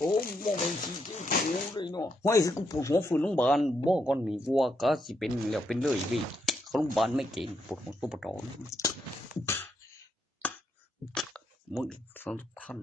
โอ้บ่เป็นสิเจ็บหัวเลยเนาะห้อยสิกูปวดหัวฟื้นโรงพยาบาลบ่ก่อนนี่กูว่าก็สิเป็นแล้วเป็นเลยเว้ยเขาโรงพยาบาลไม่เก่งปวดหัวตัวปวดท้องมึงสำคัญ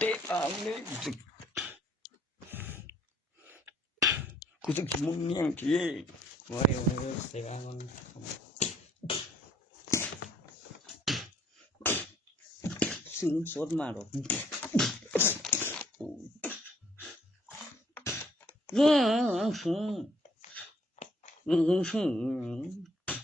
เตะอ่างนี่กูจะกินมึงเนี่ยทีโอ้ยโอ้ยเสียงมันซึ้งสดมากหรอกอืมอืมอืมอืมอืมอืมอื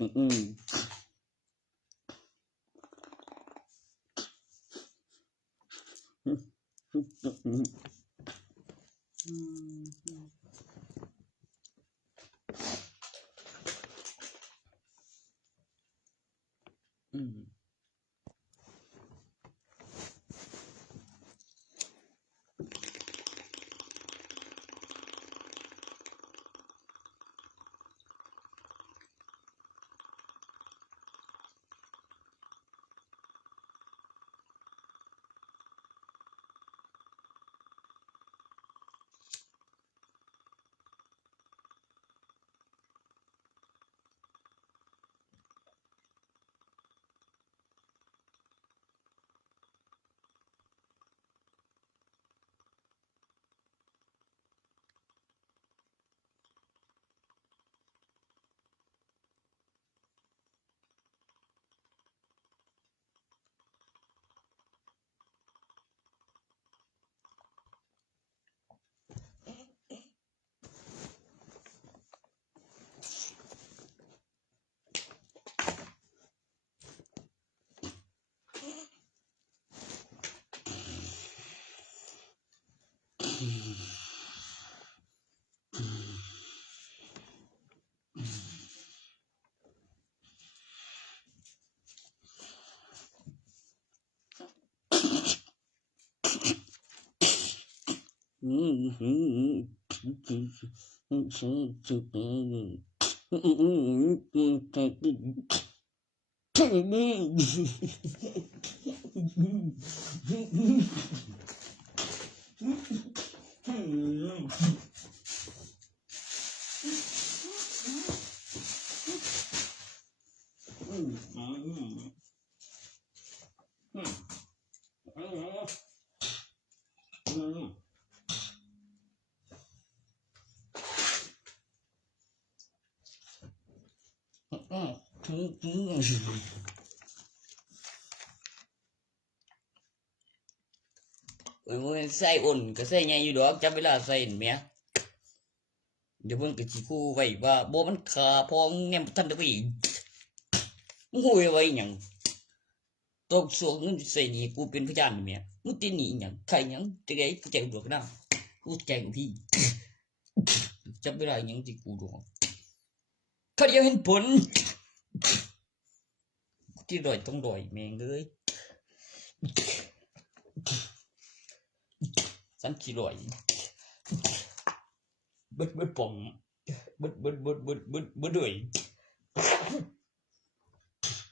มอืม โอ้ยใส่อ่อนก็ใส่ไงอยู่ดอกจับเวลาใส่เห็นไหมเดี๋ยวเพิ่นก็สิคู่ไว้ว่าบ่มันขาพอมึงเนี่ยทันได้ไปมึงหูยไว้หยังตบสวงเงินใส่นี่กูเป็นพยานนี่แม่มึงติหนีหยังใครหยังจะไงกูแจ้งตำรวจก็ได้กูแจ้งพี่จับเวลาหยังที่กูดูเขาเดียวเห็นผลที่ดอยต้องดอยแม่งเลยฉันขี้ลอยเบิดป่องเบิดด้วย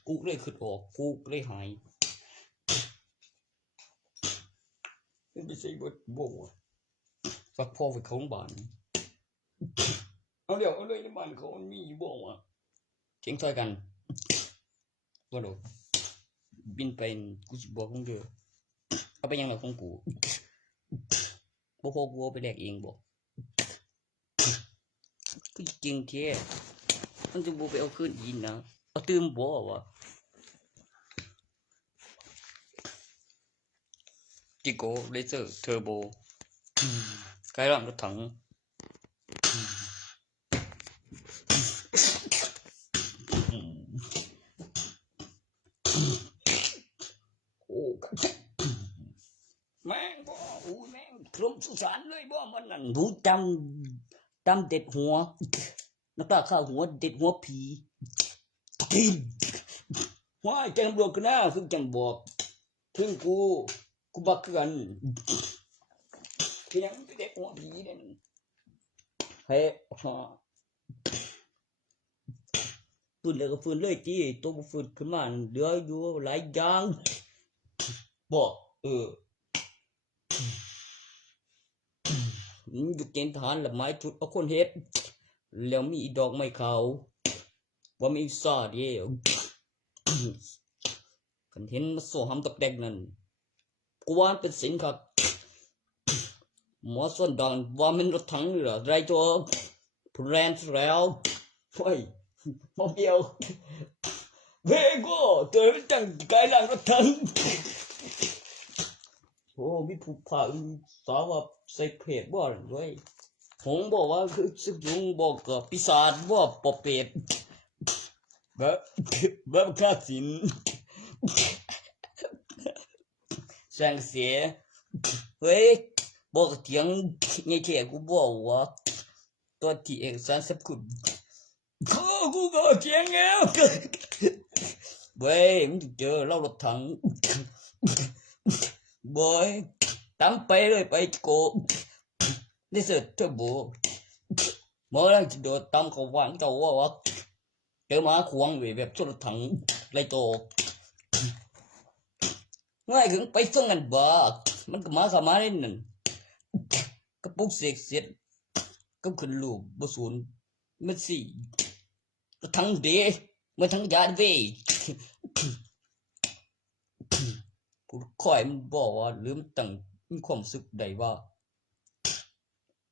กูเลยขึ้นออกกูเลยหายไม่ใช่เบิดโบ้สักพ่อไปเขาบ้านเอาเดี๋ยวเอาเลยในบ้านเขามันมีบ่วะเทียงซอยกันว่าโดดบินไปกูจะบอกของเธอเอาไปยังหลักของกูบ่พอกูเอาไปแลกเองบอกก็จริงแท้มันจะบูไปเอาคืนอีกนะเอาตื่มบ่วะจิโก้เลเซอร์เทอร์โบใกล้รำรถถังโอ้แม่งบ่อู้แม่งคลุมสุสานเลยบ่มันนั่นหูจำเด็ดหัวนักตาข้าวหัวเด็ดหัวผีกินว่าแจ้งตำรวจกันนะซึ่งจังบอกถึงกูบักกันเพียงเด็ดหัวผีเนี่ยเฮ้ฟื้นเลยก็ฟื้นเลยจีตัวกูฟื้นขึ้นมาเหลืออยู่หลายอย่างบอกอยู่เกณฑ์ทหารละไม้ชุดเอาคนเฮ็ดแล้วมีดอกไม้ขาวว่ามีซาเดียวกันเห็นมาโซ่หำตกแดกนั่นกูว่าเป็นสินครับหมอส่วนดอนว่ามันรถถังหรือไรตัวพรนส์แล้วเฮ้ยมาเปียวเฮ้ยก็เจอเป็นจังไกลหลังรถถังโอ้มีผู้ผ่าสาวว่าใส่เพจบ่ด้วยหงบอกว่าคือสุยุงบอกกับปีศาจว่าปอบเป็ดแบบคาสินแสงเสียเฮ้ยบอกเถียงไงเถียกูบอกว่าตัวที่เอกสารสับขุนกูก็เถียงแล้วเว้ยมึงเจอเล่ารถถังบอยตามไปเลยไปโกนี่เสร็จเธอบอกเมื่อไรจะโดดตามเขาวางเจ้าว่าเจอมาควงอยู่แบบชุดถังไรโตง่ายถึงไปส่งกันบ้ามันก็มาสมาเล่นนั่นก็ปุ๊กเสกเสร็จก็ขึ้นลูกบสูนมันสี่ก็ทั้งเดมันทั้งยาเวผู้คอยมันบอกว่าลืมตั้งมีความสุขใดว่า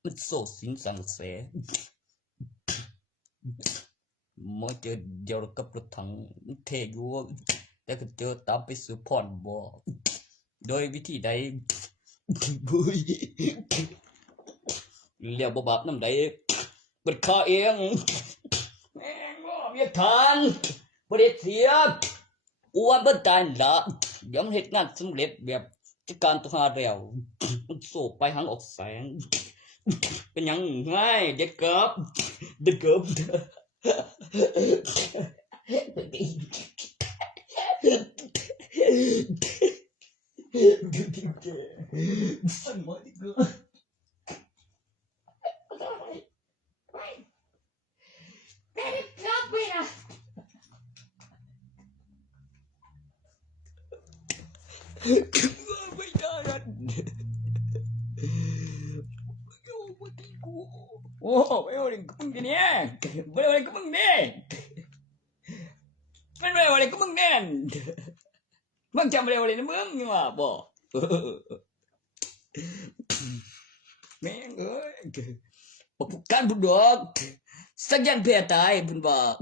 มันโศกสินสังเสมาเจอเดียวกับรถถังเทอยู่แต่ก็เจอตามไปสืบพรบ่โดยวิธีใดบุยเรียกบบาปน้ำใดเปิดข้าเองแม่งบ่เวียทานบริเสียอ้วนเบิ้ลตายละเดี๋ยวมันเหตุงานสำเร็จแบบจัดการตัวหาเดียวมันโศกไปหางออกแสงเป็นยังไงเด็ดเกือบสั่งมาดิเกือบไม่ได้รันโอ้ไม่เอาเลยกูมึงกันเนี่ยไม่เอาเลยกูมึงเนี่ยไม่เอาเลยกูมึงเนี่ยมึงจำไม่เอาเลยนะมึงนี่ว่าบอกแม่งเอ้ยการบุญดอกสักยันเพียตายบุญบอก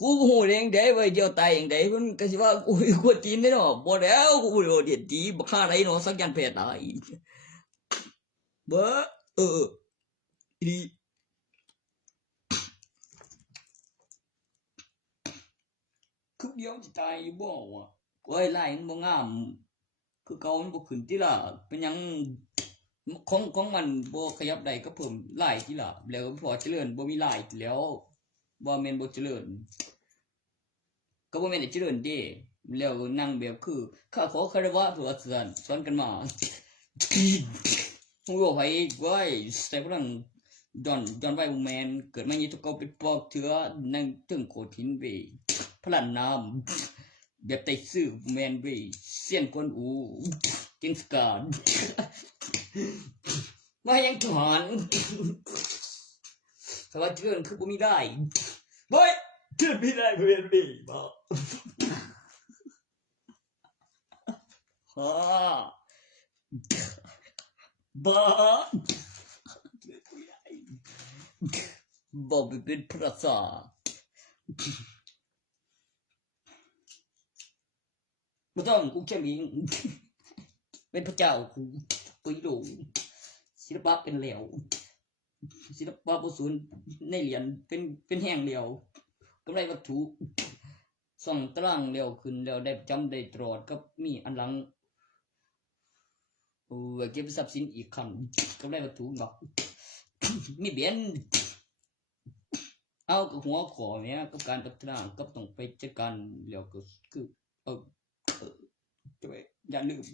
กู กูหูเองเด้ไว้เดียวตายเองเด้มันก็สิว่ากูกวนตีนได้เนาะบ่แล้วกูเดี๋ยวตีบ่ฆ่าไรเนาะสักยันแพ้ตายเบ้ออีนี่คือเดียวสิตายบ่วะโอ้ยไล่มันบ่งามคือเก่ามันบ่ขึ้นติล่ะเป็นหยังของมันบ่ขยับได้ก็เพิ่มไล่ติล่ะแล้วพอเจริญบ่มีไล่แล้วบ่แม่นบ่เจริญก็บ่แม่นได้เจริญเด้แล้วนั่งแบบคือข้าขอคารวะเพื่อสอนกันมามึงบอกไผไว้แต่พลังดอนไว้บ่แม่นเกิดมานี่ทุกเก่าเป็นปอกเถือนั่งถึงโคทินเว้ยพลันน้ำแบบไต้ซื่อแมนเว้ยเสียนกวนอูกินสกาดมายังถอนแต่ว่าเชื่อนคือบ่มีได้เฮ้ยเชื่อนไม่ได้เพื่อนดิบ้าฮ่าบ้าบอกไปเป็นพระสาไม่ต้องกูแค่มีเป็นพระเจ้ากูดูศิลปะเป็นเหลวศิลปะประสูนในเหรียญเป็นแห้งเหลวกำไรวัตถุส่องตารางเหลวขึ้นแล้วได้จำได้ตลอดก็มีอันหลังเก็บทรัพย์สินอีกคันกำไรวัตถุเนาะมีเบียนเอากับหัวขอเนี่ยกับการพัฒนาก็ต้องไปจัดการแล้วก็คืออย่าลืม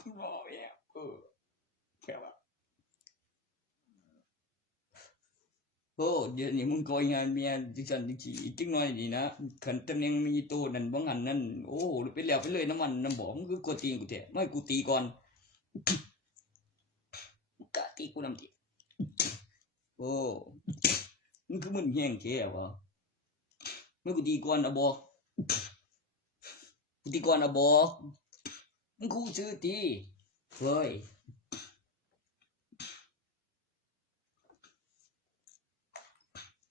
คุณหมอเนี่ยแค่ว่าโอ้เดี๋ยวนี้มึงคอยงานเมียจิสันจิจีจึงน้อยนี่นะขันตำแหน่งมีโตนั่นบ้างอันนั่นโอ้ไปแล้วไปเลยน้ำมันน้ำบอกมึงคือกตีกูแท้ไม่กูตีก่อนกะตีกูน้ำตีโอ้มึงคือมึงแห้งแค่วะไม่กูตีก่อนนะบอกกูตีก่อนนะบอกมึงกูซื้อตีเฮ้ย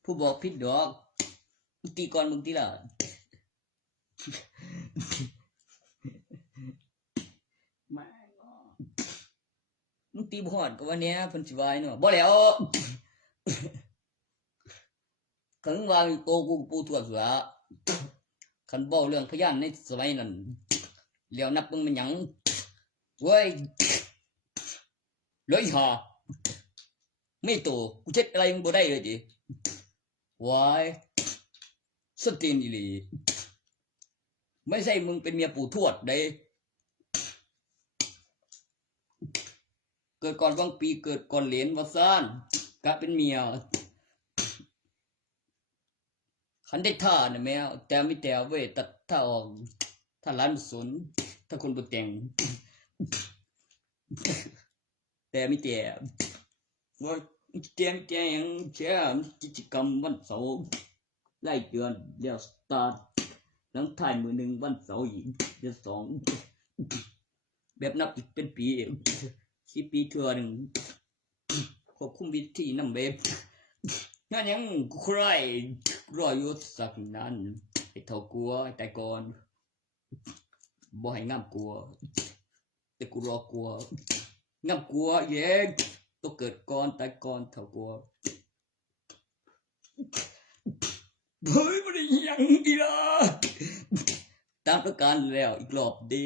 ผู้บอกผิดดอกมึงตีก่อนมึงตีละไม่มึงตีบหอดก็วันนี้พันสิวายเนาะบ่แล้วขันวางโตกูปูถั่วเสือขันบอกเรื่องพยานในสมัยนั้นเลี้ยวนับมึงมันยังเว้ยเลยหาไม่โตกูเช็ดอะไรมึงบ่ได้เลยจีวายสตีนอีหลีไม่ใช่มึงเป็นเมียปู่ทวดเด้เกิดก่อนวังปีเกิดก่อนเหรียญวัดซ่านกะเป็นเมียขันได้ท่าเนี่ยแมวแต่ไม่แต่เว้ยตัดท่าออกถ้าร้านสนถ้าคนบุแต่งแต่ไม่แต่ว่าแต่ยังแค่กิจกรรมวันเสาร์ไล่เดือนเดี๋ยวสตาร์ทหลังถ่ายมือหนึ่งวันเสาร์อีกเดือนสองแบบนับอีกเป็นปี10 ปีเท่านึงควบคุมวิธีนำแบบงั้นยังใครรออยู่สักนั้นไอ้เท่ากลัวไอ้แต่ก่อนบ่ให้งามกลัวแต่กูรอกลัวงามกลัวเย้ต้องเกิดก่อนแต่ก่อนเท่ากลัวเฮ้ยมันยังอีล่ะตามประการแล้วอีกรอบเด้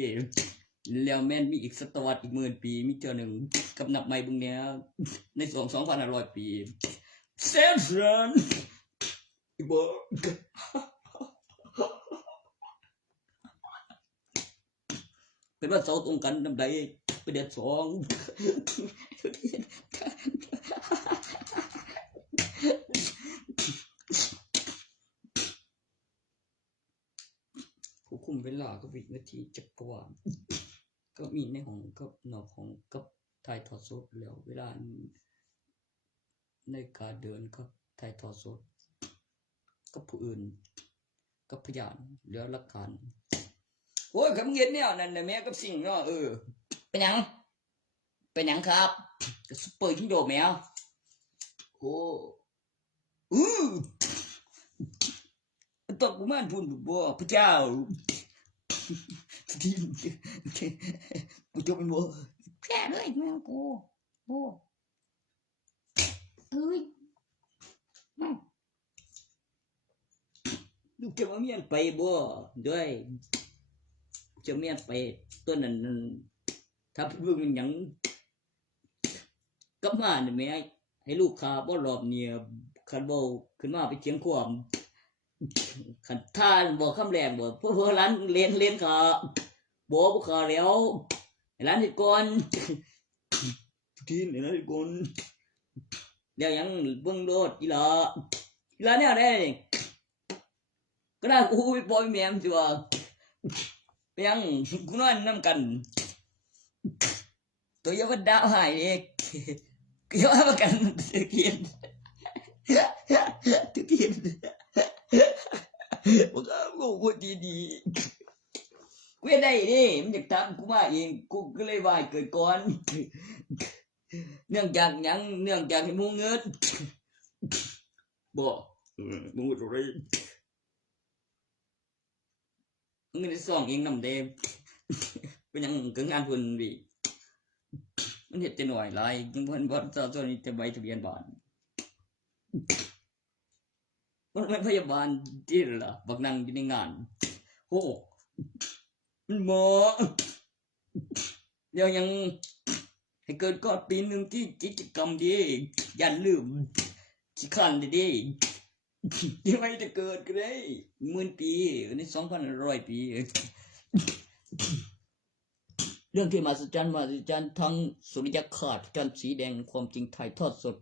แล้วแม่นมีอีกศตวรรษอีก10,000 ปีมีเท่าหนึ่งกับนับใหม่บึงเนี้ยใน2,500 ปีเซนซันอีบ่เป็นว่าเสาตรงกันนำใดไปเดือน2ผู้คุมเวลาก็วินาทีจักรวาลก็มีในห้องกับนอกห้องกับถ่ายทอดสดแล้วเวลาในการเดินกับถ่ายทอดสดกับผู้อื่นกับพยานเหลือหลักฐานโอ้ยคำเงียบเนี่ยนั่นน่ะแม่กับสิ่งเนาะเป็นหยังครับกับซุปเปอร์ฮิโร่แมวโอ้ ต้องกูมันพูดบ่พระเจ้าที่กูจะเป็นบ่แพ้เลยแม่กูบ่เอ้ยลูกจะมาเมียนไปบ่ด้วยจะเมียนไปตัวนั้นถ้าเพิ่งหยังกลับมาเนี่ยแม่ให้ลูกค้าบ่รอบเนี่ยคันบ่ขึ้นมาไปเถียงความคันท่านบ่คำแรงบ่เพื่อร้านเรียนขาบ่ขาแล้วร้านเฮ็ดก่อนทีนี่ร้านเฮ็ดก่อนแล้วยังเบิ่งโลดอีหล่ะแนวใดก็น่ากูไปปล่อยแม่มสิว่าไปยังกูนอนนำกันตัวอย่าว่าดาวหายเอกกูว่าประกันตะเกียนบอกว่ากูดีๆกูได้ดิมันอยากตามกูมาเองกูก็เลยว่าเกิดก่อนเนื่องจากหยังเนื่องจากให้มูเงินบ่มูเงินอะไรมึงได้ส่องเองนำเดมเป็นยังก็งานเพิ่นวิมันเฮ็ดแต่หน่อยหลายจังเพิ่นบ่เจ้าตัวนี้จะใบทะเบียนบ้านมันเป็นพยาบาลที่ล่ะบักนั่งอยู่ในงานโอ้มันหมอเดี๋ยวยังให้เกิดก่อนปีหนึ่งที่กิจกรรมดีอย่าลืมขี้ขันดียังไงจะเกิดก็ได้10,000 ปีใน2,100 ปีเรื่องที่มหัศจรรย์ทั้งสุริยคราสจันทร์สีแดงความจริงถ่ายทอดสด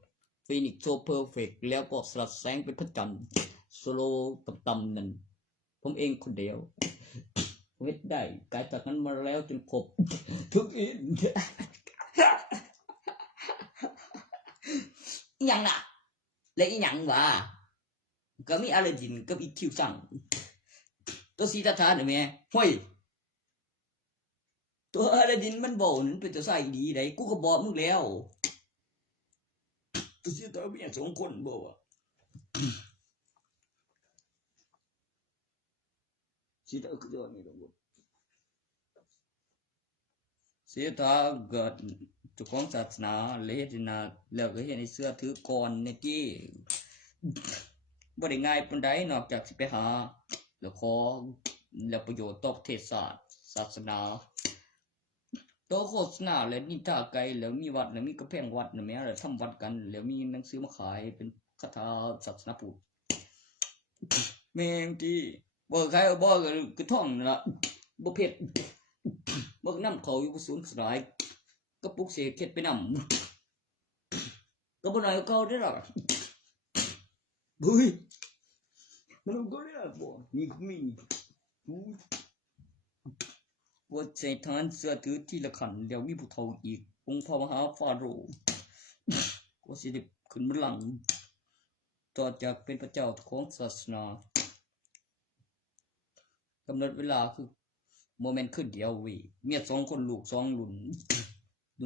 ฟีนิกซ์โซเพอร์เฟกต์แล้วก็สลัดแสงเป็นพระจันทร์โซโลต่ำๆนั่นผมเองคนเดียวเวทได้กายจากนั้นมาแล้วจนครบทุกอินยังน่ะและอีหยังวะก็มีอะไรดินก็มีคิวสั่งตัวสีตาทานเนี่ยห้วยตัวอะไรดินมันบ่นเป็นตัวใส่ดีไดกูก็บอกมึงแล้วตัวสีตาเมีย2 คนบ่วะสีตาคือตัวนี้ตรงบ่สีตาเกิดเจ้าของศาสนาเลดนาแล้วก็เห็นในเสื้อถือก่อนในที่บ่ได้ง่ายปานใดนอกจากสิไปหาแล้วขอแล้วประโยชน์ต่อประเทศศาสนาตัวโฆษณาแล้วนินทาไกลแล้วมีวัดแล้วมีกำแพงวัดนะแม่แล้วทำวัดกันแล้วมีหนังสือมาขายเป็นคาถาศาสนาพุทธแม่งที่บ่ขายบ่ก็ท่องนั่นล่ะบ่เผ็ดบ่นำเขาอยู่บ่สูญสลายก็ปลุกเสกเฮ็ดไปนำก็บ่น้อยกว่าเก่าเด้อล่ะเฮ้ยมันก็ได้บ่นี่ก็มีว่าใจทานเสื้อถือที่ละขันเดี๋ยวมีผู้เฒ่าอีกองค์พระมหาฟาโรห์ก็สิได้ขึ้นบัลลังก์ต่อจากเป็นพระเจ้าของศาสนากำหนดเวลาคือโมเมนต์ขึ้นเดียววิเมีย2 คนลูก2 รุ่น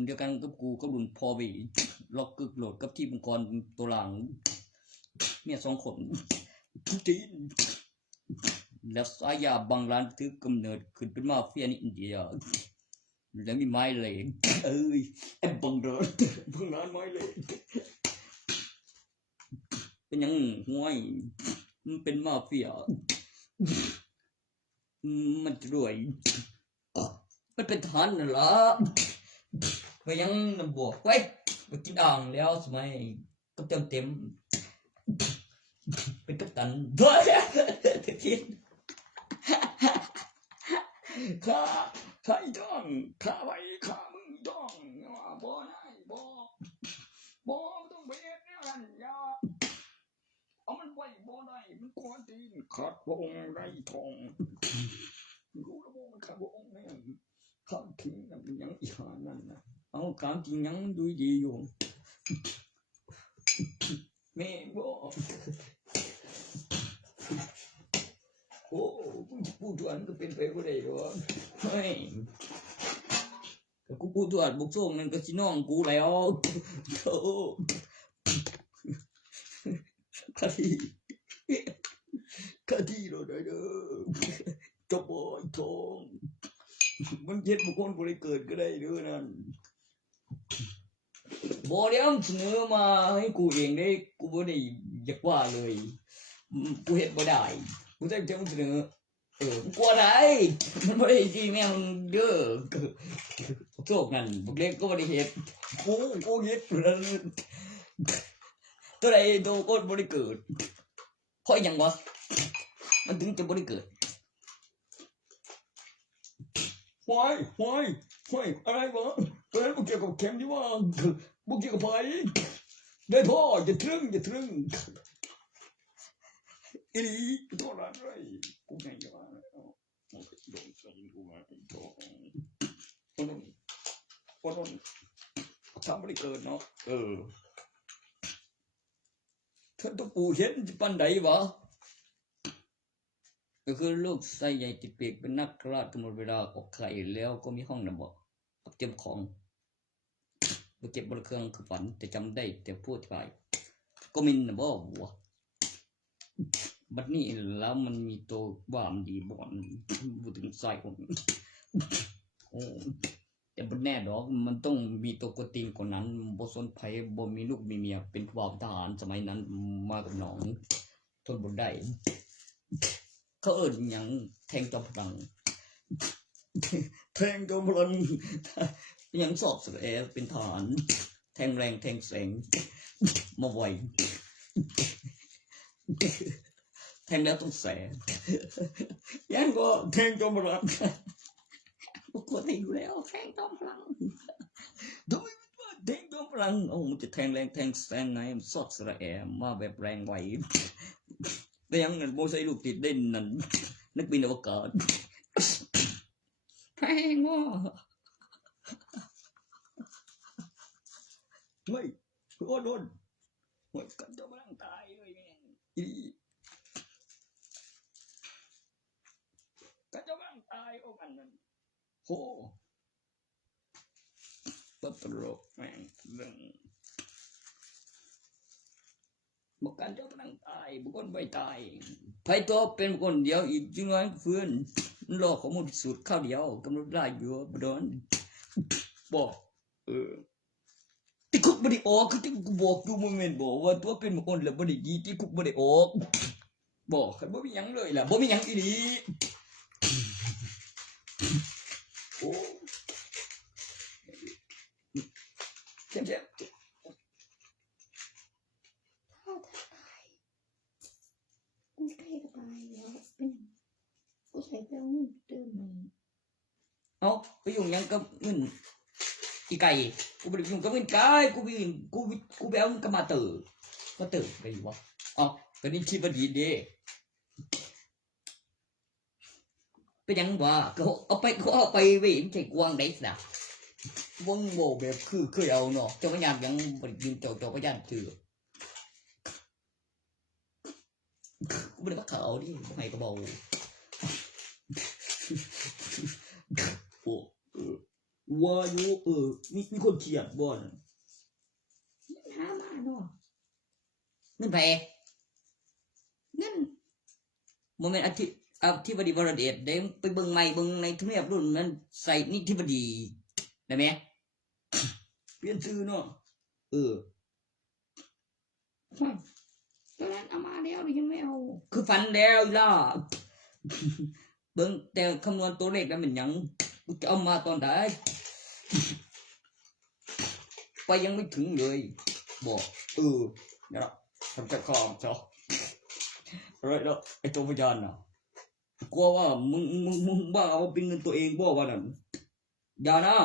เดียวกันกับกูก็รุ่นพอวิล็อกกึกโหลดกับที่มังกรตัวหลังเมีย2 คนจีนแล้วสายาบางร้านถือกำเนิดขึ้นเป็นมาเฟียในอินเดียแล้วมีไม้เหล็กไอ้บางร้านไม้เหล็กเป็นยังห่วยมันเป็นมาเฟียมันรวยมันเป็นทหารน่ะล่ะก็ยังบวกไว้ไปกินอ่างแล้วสมัยก็เต็มเป็นกัปตันด้วยตะคิดข้าอีจ้องข้าไว้ข้ามึงจ้องบ่ได้บ่ต้องเบ็ดเนี่ยนั่นอย่าเอามันไว้บ่ได้มันกวนตีนขาดวงไรทองรู้แล้วบ่มันขาดวงเนี่ยข้ามทิ้งนั่นเป็นยังอีหานั่นนะเอาการจริงยังดูดีอยู่แม่บ่โอ้ผู้ตรวจก็เป็นไปบ่ได้หรอกเฮ้ยกูผู้ตรวจบุกส่งนั่นก็สิน้องกูแล้วโธ่คดี ข้าที่เราได้เด้อเจะบ่อยทองมันเจ็ดบุคคลบ่ได้เกิดก็ได้เด้อนั่นบ่ได้เอาเสนอมาให้กูเองได้กูบ่ได้อยากว่าเลยกูเฮ็ดบ่ได้กูได้จะเสนอกูกลัวได้มันบ่ได้สิแม่งเด้อโชคนั่นบักเล็กก็บ่ได้เฮ็ดกูเฮ็ดตัวใดตัวคนบ่ได้เกิดเพราะหยังวะมันถึงจะบ่ได้เกิดห้อยอะไรวะตัวนั้นบ่เกี่ยวกับเข็มที่ว่าบ่เกี่ยวกับไผได้พ่ออย่าทรึงอีหลีโทษอะไรกูไงวะโดนใส่กูมาโดนคนทำบ่ได้เกิดเนาะท่านต้องปู่เห็นปันใดวะก็คือลูกไส้ใหญ่ติดปีกเป็นนักราชกำหนดเวลาออกไข่แล้วก็มีห้องนำบอกเตรียมของบเก็บบนเครื่องคือฝันแต่จำได้แต่พูดไปก็มินนะบอกวัวบัดนี้แล้วมันมีตัวว่ามดีบ่อนพูดถึงใส่ผมโอ้แต่บนแน่ดอกมันต้องมีตัวกติงกว่านั้นบ่สนไผบ่มีลูกมีเมียเป็นผู้ทหารสมัยนั้นมากับน้องทนบ่ได้เขาเอิ้นหยังแทงจอมพลังยังสอบสแอเป็นทหารแทงแรงแทงแสงมาไวแทงแล้วต้องแสยังก็แทงจอมพลังปกติอยู่แล้วแทงจอมพลังทำไมว่าแทงจอมพลังโอ้มันจะแทงแรงแทงแสงไงมันสอบสแอมาแบบแรงไวแต่ยังเงินโมไซลูกติดเด่นนั่นนักบินอวกาศแพงว่ะไม่โอ้โดนหวยกันจะมาตายเลยแม่กันจะมาตายโอ้กันนั่นโหตัดตลกแม่งเรื่องบุกกันจะมาตายบุกคนไม่ตายไพ่ตัวเป็นคนเดียวอีกจึงวันฟื้นโลกของมันสุดข้าวเดียวกำลังได้อยู่บดอนบอกที่คุกไม่ได้ออกคือที่กูบอกดูโมเมนต์บอกว่าตัวเป็นคนแล้วไม่ได้ดีที่คุกไม่ได้ออกบอกใครบ่มีหยังเลยล่ะบ่มีหยังอีหลีโอ้เจ็บถ้าตายกูใกล้จะตายแล้วเป็นกูใส่ไปเอาเงินเติมใหม่ เอาไปยุ่งหยังกับเงินอีไก่กูไปยุ่งกับเงินไก่กูไปเอาเงินกับมาเตอร์ไปอยู่วะอ๋อก็นี่คิดว่าดีเด้เป็นยังวะก็เอาไปเว้ยไม่ใช่กวางได้สิวงโบแบบคือเคยเอาเนาะเจ้าพญานยังบริยินเจ้าพญานถือกูไม่ได้มาเขาดิไม่ก็บอกโอ้ว่าอยู่มีคนเขียนบ่อน หามาเนาะ เงินแพง เงิน โมเมนต์ที่บดีวรเดชเด้งไปเบิ่งใหม่เบิ่งในทำเนียบรุ่นนั้นใส่นิธิบดีได้ไหมเปลี่ยนชื่อเนาะตอนนั้นเอามาแล้วยังไม่เอา คือฝันแล้วล่ะเบิ่งแต่คำนวณตัวเลขแล้วมันยังกูจะเอามาตอนไหนไปยังไม่ถึงเลยบอกเนี่ยละทำจะคอมเจ้าอะไรแล้วไอ้ตัวพยานน่ะกลัวว่ามึงบ้าเอาเป็นเงินตัวเองบ่ว่านั่นอย่านะ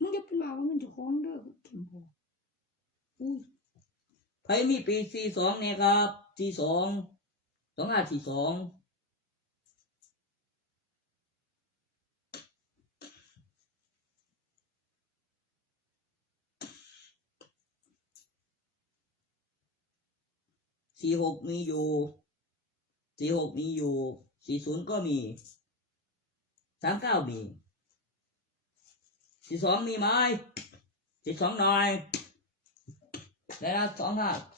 มึงจะเป็นบ่าวเงินเจ้าของเด้อเข็มพออุ้ย ใครมีปี42เนี่ยครับ254246มีอยู่46มีอยู่40ก็มี39มี42มีไหม42หน่อย แล้วนะ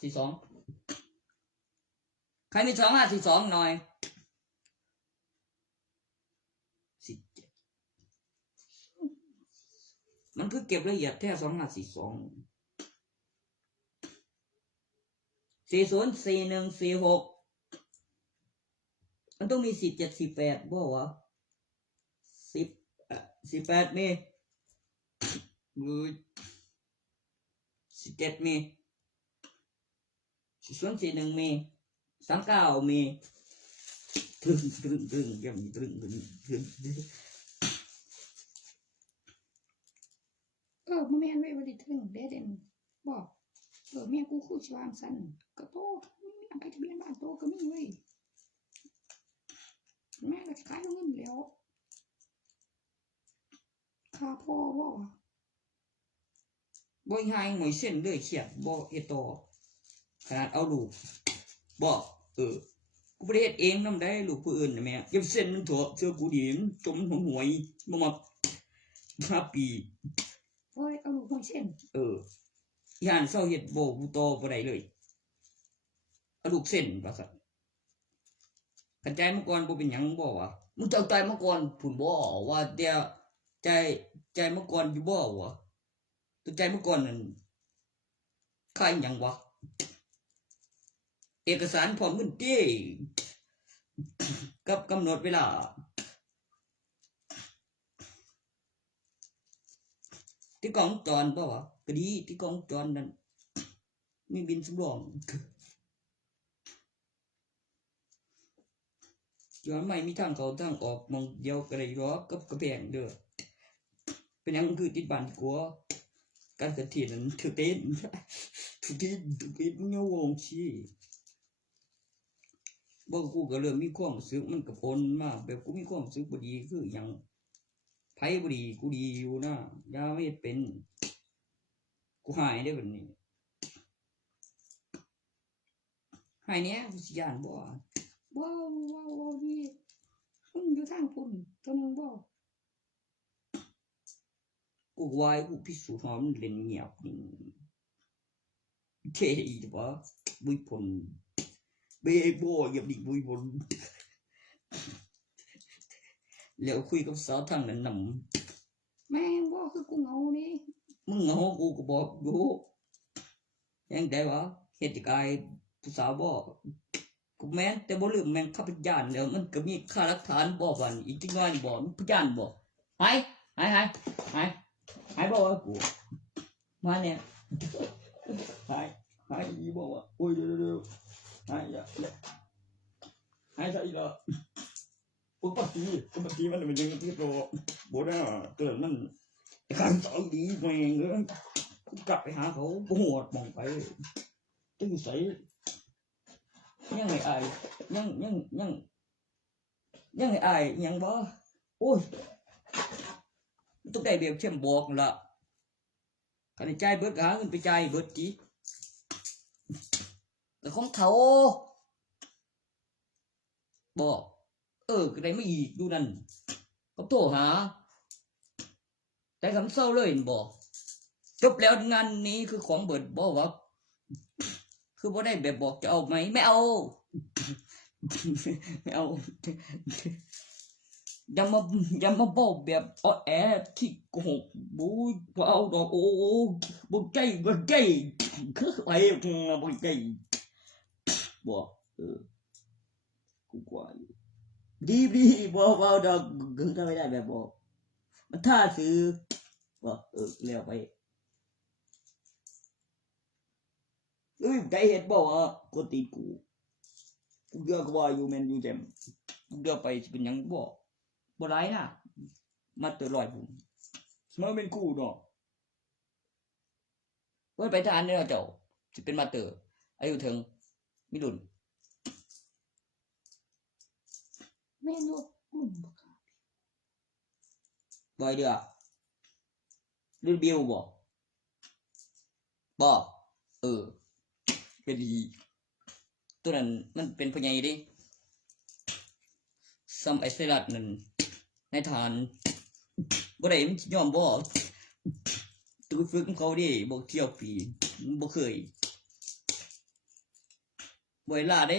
2542ใครมี2542หน่อย17มันคือเก็บละเอียดแท้2542 404146มันต้องมี4748บ่วะ18มี17มี4041มี39มีตรึงยังมีตรึงมันแม่นไว้บ่ได้ถึงเด้เด่นบอกแม่กูคู่ชวางสั่นก็โตมีไปทะเบียนบ้านโตก็มีเว้ยแม่ก็ขายเงินแล้วค่าพ่อบ่บ่หายหมวยเส้นเลยเขียดบ่เฮ็ดต่อขนาดเอาลูกบ่กูบ่ได้เฮ็ดเองนำได้ลูกผู้อื่นน่ะแม่เก็บเส้นมันเถอะเชื่อกูดิมันจมหวยบ่มา5 ปีโอ้ยเอาลูกหวยเส้นย่านเศร้าเฮ็ดบ่กูต่อบ่ได้เลยเอาลูกเส้นว่าซั่นกันใจมาก่อนบ่เป็นหยังบ่วะมึงจะเอาใจมาก่อนพุ่นบ่ว่าแต่ใจมาก่อนอยู่บ่วะตัวใจมาก่อนนั่นใครหยังวะเอกสารพร้อมเงินเด้กับกำหนดเวลาที่กองจรป่าวะก็ดีที่กองจรนั่นมีบินสำรองย้อนไม่มีทางเขาทางออกมองเดียวก็ได้รอกับกระแพงเด้อเป็นยังคือติดบ้านกลัวการเกิดเหตุนั้นถือเต้นถือเต้นเงาวงชี้บ่กูก็เริ่มมีความรู้สึกมันกับคนมาแบบกูมีความรู้สึกบ่ดีคือหยังไผบ่ดีกูดีอยู่นะยาไม่เป็นกูหายได้แบบนี้หายเนี้ยกูสิย่านบ่ดีมึงอยู่ทางพุ่นตัวนึงบ่กูวายกูพิสูจน์ว่ามันเล่นเงียบนี่เท่อีกบ่บุยพลเบบ่อย่าดิบุยพลแล้วคุยกับสาวทางนั้นนำแม่งบ่คือกูเหงานี่มึงเหงากูก็บอกอยู่ยังได้วะเฮ็ดจังได๋ผู้สาวบ่กูแม่นแต่บ่ลืมแม่งขับพยานแล้วมันก็มีค่าหลักฐานบ่ว่านี่อีกจังว่านี่บ่พยานบ่หายบ่ว่ากูมาเนี่ยหายอีบ่ว่าโอ้ยเดี๋ยวหายอย่าหายซะอีกแล้วปกติมันเป็นยังที่โตบ่ได้เกิดมันการสอนดีแม่งเอ้ยกูกลับไปหาเขาบ่ฮอดมองไปตึงใสยังไงอายยังไงอายยังบ่โอ้ยต้องได้แบบเข้มบอกล่ะคันใจเบิดหาเงินไปใจเบิดจีแต่ของเขาบอกก็ได้ไม่อีกดูนั่นเขาโทรหาแต่คำเศร้าเลยบอกจบแล้วงานนี้คือของเบิดบอกว่าคือบ่ได้แบบบอกจะเอาไหมไม่เอาอย่ามาบอกแบบอ้อแอที่โกหกบูบ่เอาดอกโอ้บ่ใจคือไปบ่ใจบอกกูกว่าดีบ่ดอกคือก็ไม่ได้แบบบอกมันท่าซื้อบอกเลี้ยวไปใจเห็นบอกว่ากตีกูเดือกว่าอยู่แมนอยู่เต็มเดือกไปเป็นยังบ่ไรนะมาเตอลอยผมสมัยเป็นกูเนาะเว้ยไปทานเนี่ยเจ้าจะเป็นมาเตออายุถึงมิดุนแม่ลูกบ่อยเดือรุ่นบิวบ่เป็นดีตัวนั้นมันเป็นพญายดิซัมไอเซรัตนั่นในฐานบ่ได้มันยอมบ่ตัวฝึกเขาดิบ่เที่ยวปีบ่เคย เวลาเด้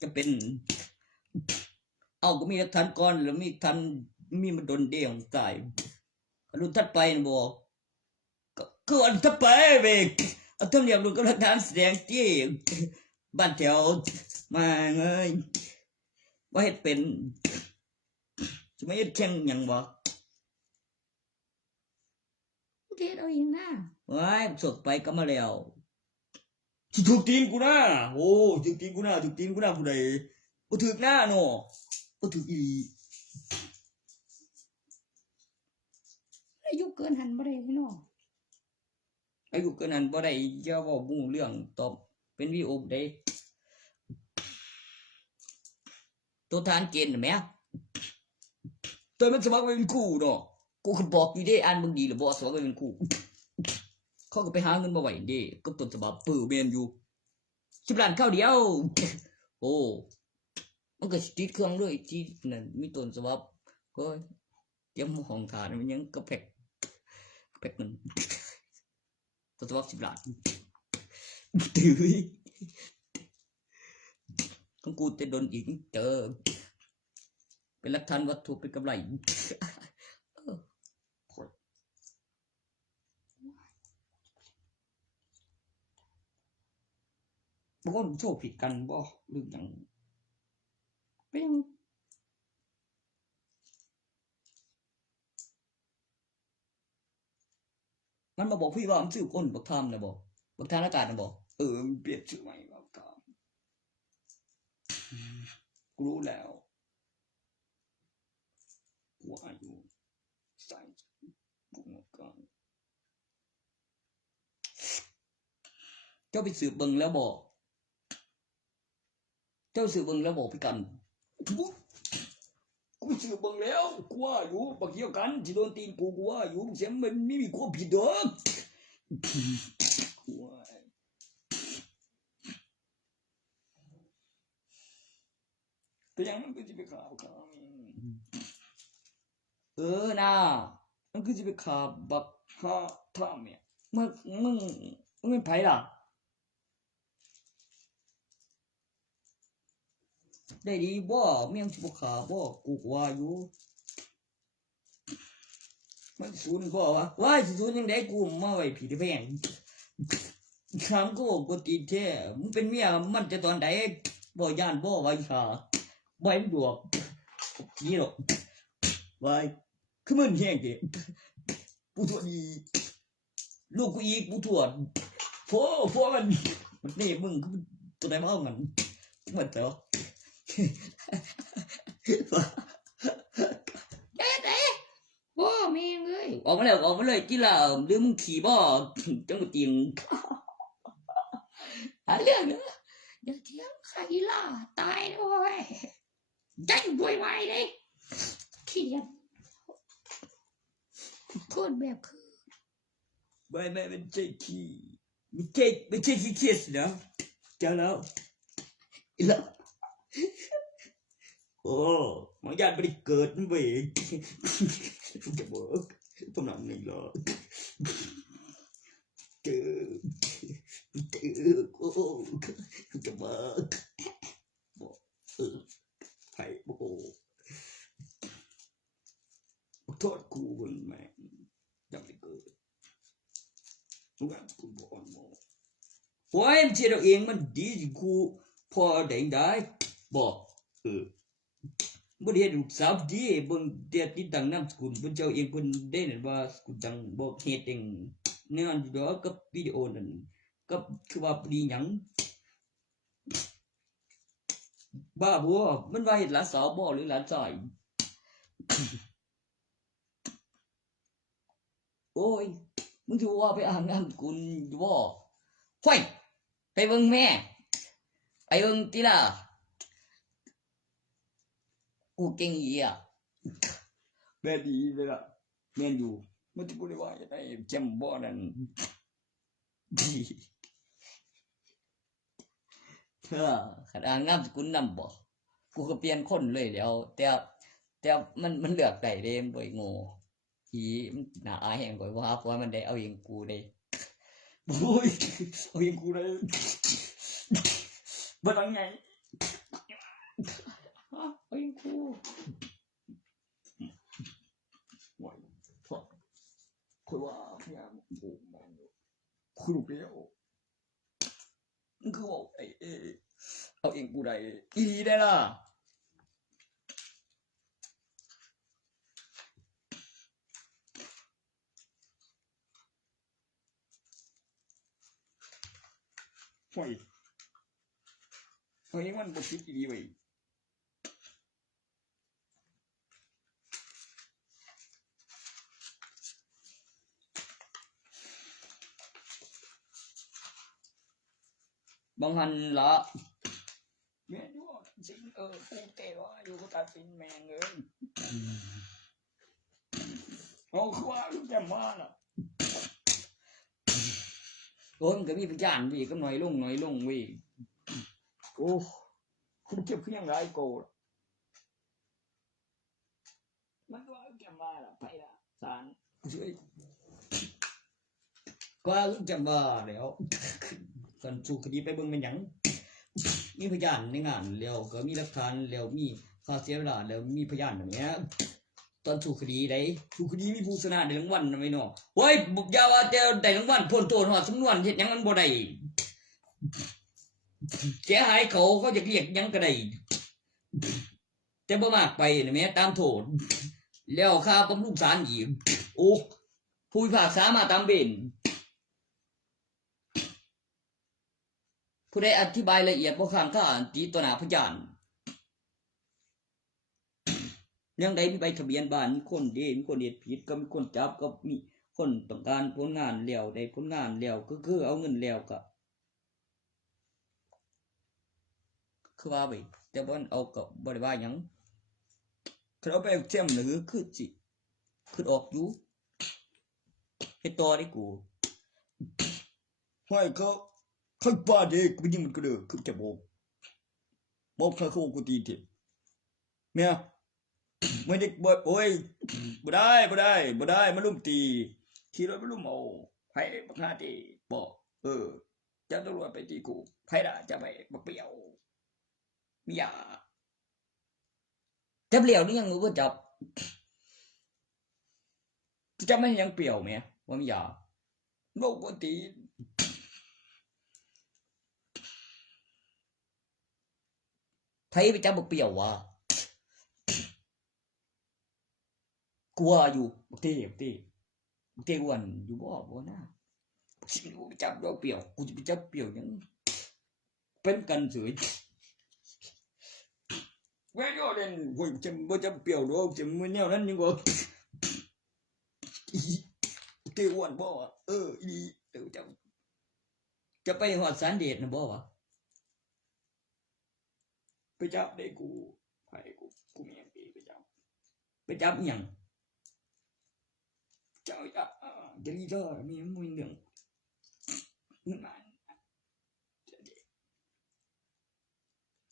จะเป็น เอาก็มีทันก่อนแล้วมีทันมีมันโดนเดี่ยงตายรุ่นถัดไปนะบอกก็อันถัดไปเบกเอาทำเนียบรุ่นก็รักฐานแสดงที่บ้านแถวมาเงยว่าเฮ็ดเป็นจะไม่เฮ็ดแข่งหยังบ่ เทศเอาเองนะ ว้ายสดไปก็มาแล้วถูกตีนกูนะโอ้ถูกตีนกูนะผู้ใดบ่ถูกหน้าเนาะบ่ถูกอีหลี อายุเกินหันบ่ได้พี่น้อง อายุเกินนั้นบ่ได้อย่าเว้าบู้เรื่องตอบเป็นวิโอได้ตัวทานเกณฑ์น่ะแหมตัวมันสมัครไปเป็นครูเนาะกูก็บอกอยู่เด้อ่านมึงดีหรือบ่สมัครไปเป็นครูเขาก็ไปหาเงินมาไว้เด้ก็ต้นฉบับแม่นอยู่10 ล้านข้าวเดียวโอ้มันก็ติดเครื่องเลยที่นั่นมีต้นฉบับก็เตรียมห้องทานมันยังก็แพ็คนึงต้นฉบับ10 ล้านตื้อของกูจะโดนอีกเจอเป็นหลักฐานวัตถุเป็นกำไรบางคนโชคผิดกันบ่หรือหยัง เป็น มันมาบอกพี่ว่ามันชื่อคนบักทามนะบอกบักทามอากาศนะบอกมันเปลี่ยนชื่อใหม่บักทามกูรู้แล้วกูอายุใส่บุกมาก่อนเจ้าไปสืบเบิ่งแล้วบอกเจ้าสืบเบิ่งแล้วบอกพี่กันกูสืบเบิ่งแล้วกูว่าอยู่บักเกี่ยวกันที่โดนตีนกูว่าอยู่เสียงมันไม่มีความผิดเด้อแต่ยังมันก็จะไปข่าวน่ะมันก็จะไปข่าวบักฮาท่าเนี่ยมึงเป็นไผล่ะได้ดีบ่เมียงสิบ่ขาบ่กูว่าอยู่มันศูนย์บ่วะว่าสิศูนย์ยังได้กูมาไว้ผีที่แพงครั้งกูบ่ติดแท้มึงเป็นเมียมันจะตอนใดบ่ย่านบ่ไว้ขาบ่ให้บวกนี่หรอกไว้คือมันแห้งเด้ปูทวดอีลูกกูอีกปูทวดพอมันนี่มึงคือตัวไหนมาเอามันมันเถอะ เด้เด้บ่แม่งเอ้ย ออกมาเลยกี่ล่ะหรือมึงขี่บ่จังกูตีนหาเรื่องเนอะ เดี๋ยวเที่ยงใครล่ะตายด้วยใจบ่วายเลยขี้เดียดโทษแบบคือ ไม่เป็นใจขี้ไม่ใช่ขี้เกียจนะเจ้าแล้วอีละโอ้มันญาติไม่ได้เกิดมันเว้ยจะบอกผมนำหนึ่งหรอเจอโอ้จะบอกไผ่โอ้โทษกูมันแม่ยังไม่เกิดว่ากูบอกมันโอ้ยมันเชื่อเราเองมันดีกูพอได้บอกบ่ได้เฮ็ดลูกสาวดีเบิ่งเดียติดดังนามสกุลเพิ่นเจ้าเองเพิ่นได้นั่นว่าสกุลดังบ่เฮ็ดเองเนื่องอยู่ดอกกับวิดีโอนั่นก็คือว่าดีหยังบ้าบัวมันว่าเฮ็ดหลานสาวบ่หรือหลานชายโอ้ยมึงสิว่าไปอ่านนามสกุลอยู่บ่ห้วยไปเบิ่งแม่ไปเบิ่งติล่ะกูเก่งอีอ่ะแม่ดีเลยล่ะแม่นอยู่มันจะพูดได้ว่าจะได้แจมบ่นั่นดีเธอขนาดนามสกุลนำบ่กูก็เปลี่ยนคนเลยเดี๋ยวแต่มันเลือกได้เด้บ่โง่อีมันน่าอายแฮงกว่าเพราะว่ามันได้เอาเองกูได้โอ้ยเอาเองกูได้ บ่ต้องไง ฮะเอาเองกู ไหวพอคุยว่าเนี่ยโอ้แม่งคุยเปรี้ยวมันคือบอกเอาเองกูได้อีดีได้ล่ะห่วยมันบ่คิดอีดีไว้บางหันละแม่ดูสิกูเตะว่าอยู่ก็ตัดสินแม่งเลยเอาคือว่าลูกแกมาล่ะโอ้ยมันก็มีพยานวิก็หน่อยลงวิโอ้คุณเจ็บขึ้นยังไรโกรมันก็ว่าลูกแกมาล่ะไปละสารเฮ้ยก็ลูกแกมาแล้วกันสู้คดีไปเบิ่งเป็นหยังมีพยานในงานแล้วก็มีหลักฐานแล้วมีค่าเสียเวลาแล้วมีพยานแบบนี้ตอนสู้คดีได้สู้คดีมีผู้ชนะได้รางวัลนะไม่เนาะโอ้ยบุกยาวแต่ได้รางวัลพ้นโทษหอดสำนวนเฮ็ดหยังมันบ่ได้เสียหายเขาอยากเรียกหยังก็ได้แต่บ่มากไปนะแม่ตามโทษแล้วค่าบำรุงศาลอีกโอ้ผู้พิพากษามาตามเบนผู้ใดอธิบายละเอียดบ่ข้างข้าตีต่อหน้าพยานยังใดมีใบทะเบียนบ้านมีคนเดมีคนเฮ็ดผิดก็มีคนจับก็มีคนต้องการผลงานแล้วได้ผลงานแล้วก็คือเอาเงินแล้วก็คือว่าไปแต่บ่เอาก็บ่ได้ว่าหยังคือเอาไปเทียมหรือคือสิคือออกอยู่เฮ็ดต่อได้กูห้อยเขาข้างบ้านเด็กกูยิงมันก็เด้อคือจะบอกเขากูตีเถอะเมียไม่ได้บ่โอ้ยบ่ได้มาลุ่มตีขี่รถมาลุ่มเอาไผบักหาตีบอกจะตำรวจไปตีกูไผล่ะจะไปบักเปรี้ยวมียาจับเหลียวนี่ยังบ่จับจะไม่ยังเปรี้ยวแม่ว่ามียาบ่ปกติไผไปจับบักเปรี้ยววะกลัวอยู่บักเต้อ้วนอยู่บ่นะสิกูไปจับดอกเปรี้ยวกูจะไปจับเปรี้ยวยังเป็นกันเฉยเว้ยโยเด่นโว้ยจะบ่จับเปรี้ยวดอกจะมื้อแนวนั้นยังบ่เต้อ้วนบ่อีจะไปฮอดสารเดชนะบ่วะไปจับได้กูไผกูมีหยังไปจับหยังเจ้าจะรีเดอร์มีมือหนึ่งมัน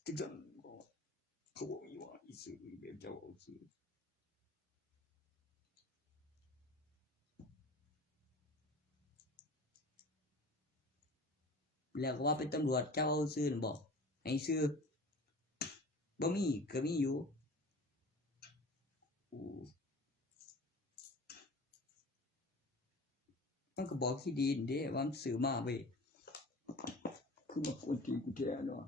จึงจะเขาบอกว่าอีสื่อแบบเจ้าสื่อแล้วก็ว่าเป็นตำรวจเจ้าซื้อบอกให้ซื้อบ่มีก็มีอยู่มันก็บอกที่ดีนเด้ว่ามันสื่อมาเว้ยคือมาคนตีกูแท้เนาะ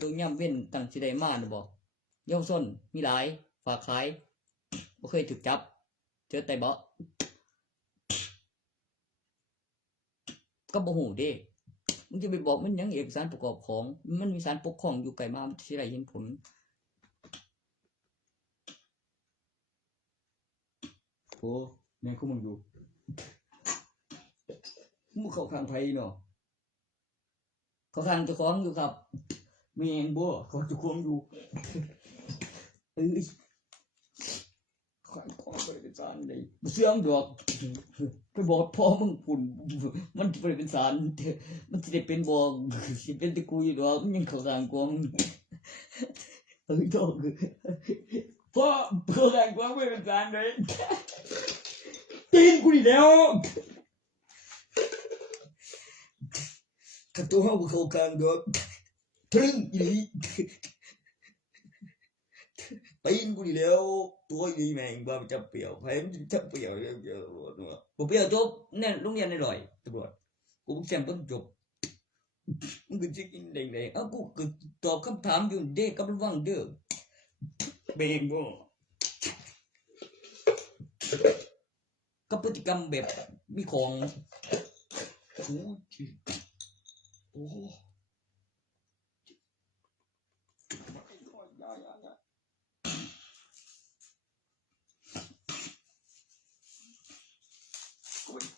ตัวย่ำเว้นตั้งสิได้มาเนาะบอกเยาวชนมีหลายฝากขายบ่เคยถูกจับเจอแต่เบาะก็บ่ฮู้เด้มึงจะไปบอกมันยังเอกสารประกอบของมันมีสารปกครองอยู่ไกลมาสิได้เห็นผลโอ้แม่คุมึงอยู่มึงเข้าข้างไผเนาะเข้าข้างเจ้าของอยู่ครับแม่นบ่เขาเจ้าของอยู่ข้างพ่อไปเป็นสารได้เสื่อมดอกไปบอกพ่อมึงปุ่นมันสิไปเป็นสารมันสิได้เป็นบ่สิเป็นตะกุยดอกมันยังเข้าข้างกวงดอกพ่อเข้าข้างกวงไปเป็นสารได้ตีนกูนี่แล้ว ขัดตัวเฮาบ่เข้ากลางดอกทะลึ่งอีหลีตีนกูนี่แล้วตัวอีหลีแม่งบ่มันจะเปรี้ยวไผมันจะเปรี้ยวเดี๋ยวบ่เปรี้ยวจบเนี่ยโรงเรียนได้ร้อยตำรวจกูเพิ่งแซมต้นจบมึงก็สิกินแดงๆเอ้ากูก็ตอบคำถามอยู่เด้กับระวังเด้อเบงบ่กับพฤติกรรมแบบมีของโอ้โอ้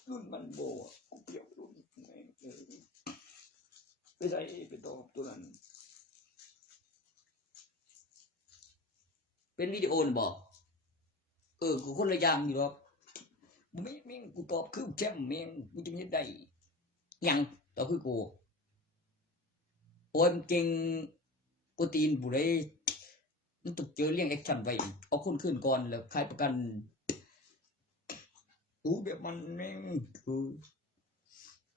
รุ่นมันโบกูเปรี้ยวรุ่นแม่งไปใส่ไปตอบตัวนั้นเป็นวิดีโอน่ะบอกกูคนละอย่างอยู่หรอกแม่งกูตอบคือแชมป์แม่งกูจะไม่ได้ยังตอบคือกูโอ้ยมันเก่งกูตีนบุได้มันต้องเจอเรื่องแอคชั่นไปเอาคนขึ้นก่อนแล้วขายประกันกูแบบมันแม่งคือ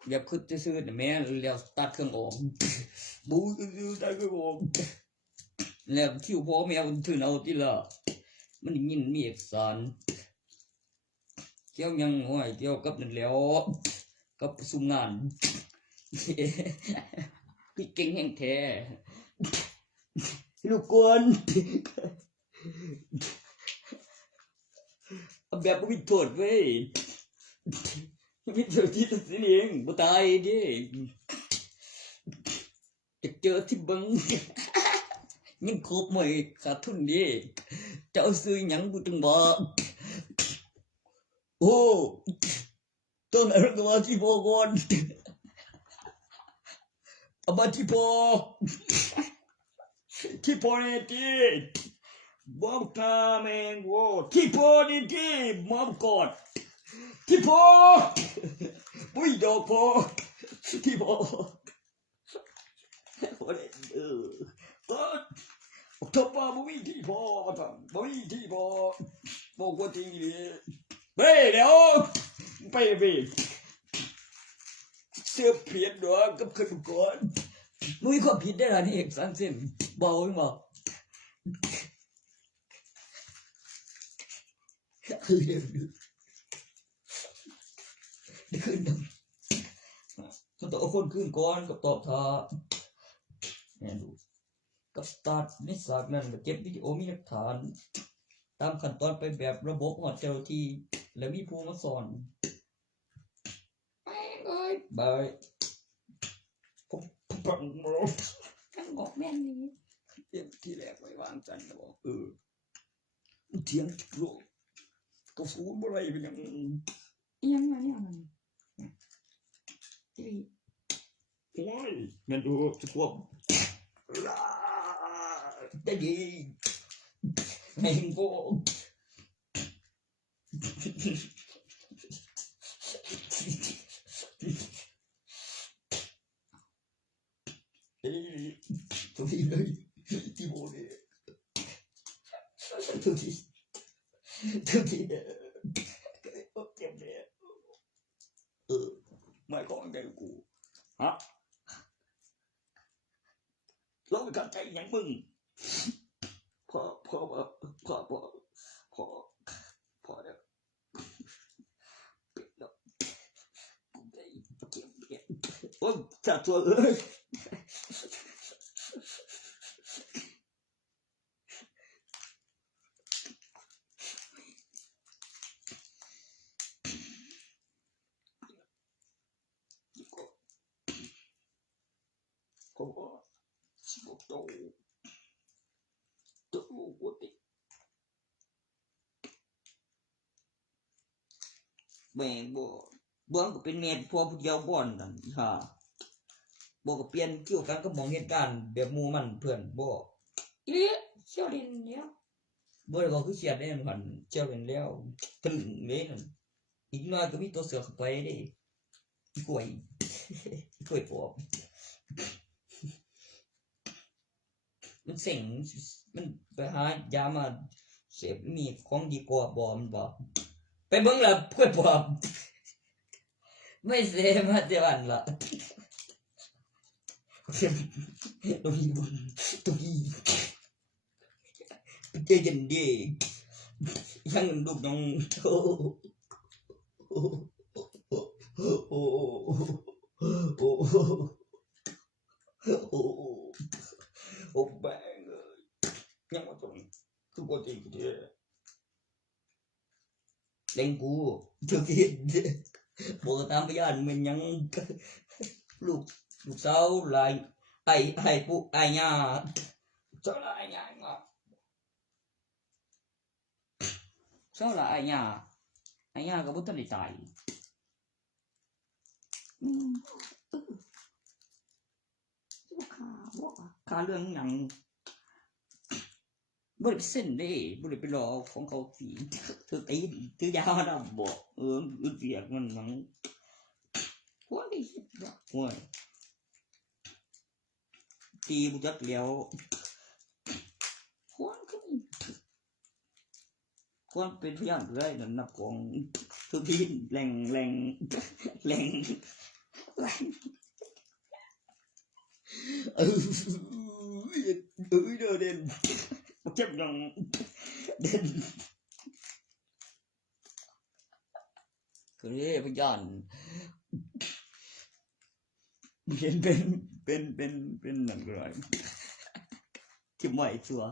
แบบคือจะซื้อแต่แม่แล้วสตาร์ทเครื่องออกบูสตาร์ทเครื่องออกแล้วคิวพ่อแม่ถือเอาที่ละมันยินมีเอกสารเกี่ยวยังห้อยเกี่ยวกับนั่นแล้วกับประชุมงานพี่เก่งแห่งแท้ลูกกวนแบบไม่โทษเว้ยไม่เจอที่ตัดสินเองบ่ตายดิจะเจอที่บังยังครบไหมขาดทุนดิจะเอาซื้อหยังกูจึงบอกโอ้ต้นอะไรก็มาที่พ่อก่อนเอามาที่พ่อเนี่ยที่บอกตาแมงโว้ที่พ่อนี่ที่มอมกอดที่พ่อปุ้ยดอกพ่อที่พ่อเนี่ยทบมาบุ้ยที่พ่อมาทำบุ้ยที่พ่อบอกว่าที่นี่เฮ้ยเดี๋ยวไปเสื้อเพียนดอกกับขนมก่อนมึงมีความผิดได้หรอนี่เอกสารเส้นเบาไม่บอกคือเดี๋ยวขึ้นเขาต้องเอาคนขึ้นก่อนกับตอบท่าเนี่ยดูกับสตาร์ทในสากนั้นเก็บวิดีโอมีหลักฐานตามขั้นตอนไปแบบระบบหอดเจ้าที่แล้วมีผู้มาสอนบายผมปังหมดทั้งบอกแม่นนี้เตรียมที่แรกไว้วางจันทร์บอกเทียงโลกก็ฟูบ่ไรเป็นอย่างยังไงเนี่ยมันจีโอ้ยแม่ดูจะพวกได้ดีแม่งพวกตัวที่เลยที่โบเนี่ยตัวที่เจ็บเนี่ยไม่ก่อนใจกูฮะเราไปขัดใจอย่างมึงพอแล้วปิดแล้วกูได้เก็บเนี่ยโอ้ยจัดตัวเขาบอกสิบโตตัวกูติแม่งบ่ก็เป็นเมียพวกผู้เดียวบ่อนนั่นฮะบ่ก็เปลี่ยนเกี่ยวกันก็มองเหตุการณ์แบบหมู่มันเพื่อนบ่เลี้ยเชี่ยวดินเนี่ยบ่ได้ก็คือเสียดได้นั่นมันเจ้าเป็นแล้วตึงเลยนั่นอีกหน่อยก็มีตัวเสือเข้าไปเด้อีกล้วยปอบมันเส็งมันไปหายามาเสพมีของดีกว่าบ่มันบอกไปเบิ่งละกล้วยปอบไม่เสพมาแต่วันละ ตัวนี้บุญตัวนี้ใจเย็นดียังลูกน้องโอ้โอ้โอ้โอ้โอ้โอ้โอ้แบงเลยยังมาตรงคือปกติกูเท่เล่นกูทุกทีบอกตามพยานมันยังลูกสาวลายไอ้ปุ๊ไอ้ยาสาวลายยางอ่ะสาวลายยาก็บ่ทันได้ตาย ตัวขาบอกอ่ะ ค่าเรื่องหนังบ่ได้เส้นเด้บ่ได้ไปรอของเขาสีถือตีนถือยาวดำบ่อึดเวียกมันหนัง หัวดีบอก โอ้ยตีบุจักแล้ว หัวก็มี ควรเป็นพยานเลยนั่นนับของทุกทีแรงแรง เออเด้อเด่นบ่เจ็บหยังเด่นคือพยานเป็นหนังอะไรที่ไม่ชัว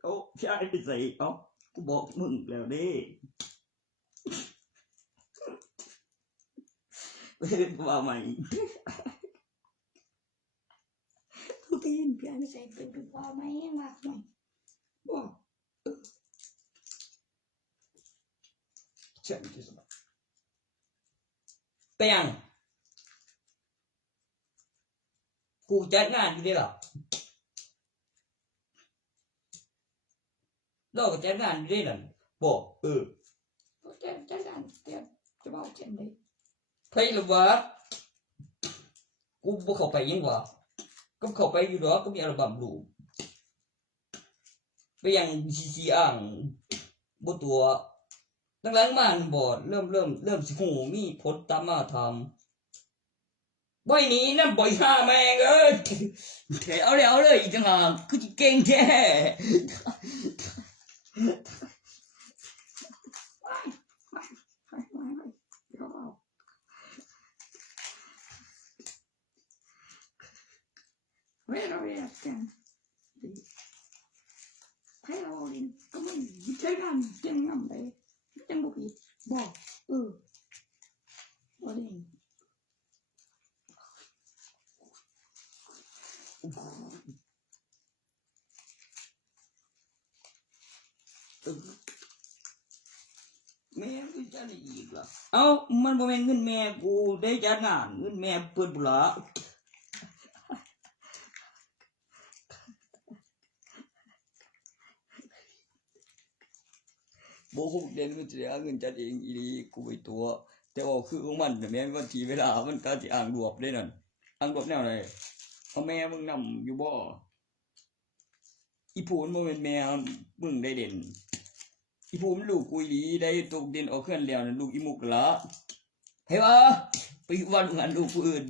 เอาใช่ไปใส่เอากูบอกมึงแล้วเด้ว่าใหม่ ทุกทีพี่ไม่ใช่เป็นพ่อไหมมากหน่อยบอก ใช่ที่สุดไปยังกูจัดงานอยู่ดีหรอเราก็จัดงานอยู่ดีนั่นบอกจะดันจะบอกเช่นนี้ ใครหรือวะกูบ่เข้าไปยังวะก็เข้าไปอยู่ดอกก็มีอัลบั้มรูปไปยังซีอ่างบ่ตัวหลังๆมาบ่เริ่มสิฮู้มีผลตามมาทำบ่อยนี้นั่นบ่อยห้าแม่งเอ้ยเอาเลยอีกต่างหากคือสิเก่งแท้ เดี๋ยวเอาเวลากันให้เราเรียนก็ไม่ใช่กันจังงำเลยจังบุกบอกว่าเรียน แม่กูจะได้อีกล่ะเอ้ามันบ่แม่นเงินแม่กูได้จัดงานเงินแม่เปิดบุระบ่ฮู้เด่นมันสิได้เอาเงินจัดเองอีหลีกูไปตัวแต่ว่าคือของมันน่ะแม่นวันที่เวลามันก็สิอ้างรวบได้นั่นอ้างรวบแนวใดเอาแม่มึงนำอยู่บ่อีพูนบ่แม่นแม่มึงได้เด่นอีพูมันลูกกูอีหลีได้ตกเด่นออกเคลื่อนแล้วนั่นลูกอีมุกละเฮ้ยวะไปวันงานลูกผู้อื่น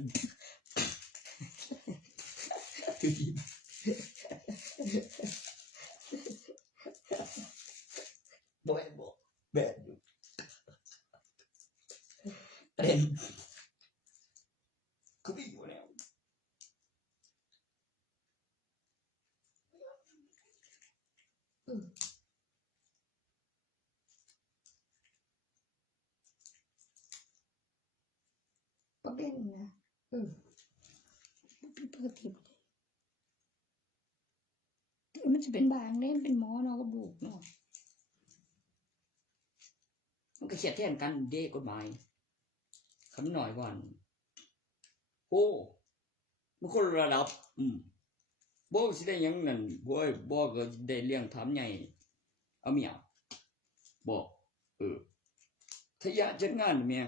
บ่แม่นบ่แม่นอยู่เด่นคือมีอยู่แล้ว ประเด็นนะเปิดทีมันจะเป็นบางเนี่ยเป็นหมอเนาะก็บุกเนาะ มันก็เขียนแทนกันเด้กฎหมายคำหน่อยก่อนโอ้มันคนระดับบ่สิได้หยังนั่นบ่ก็ได้เลี้ยงถามใหญ่เอาเมียบ่ทะยะจัดงานแม่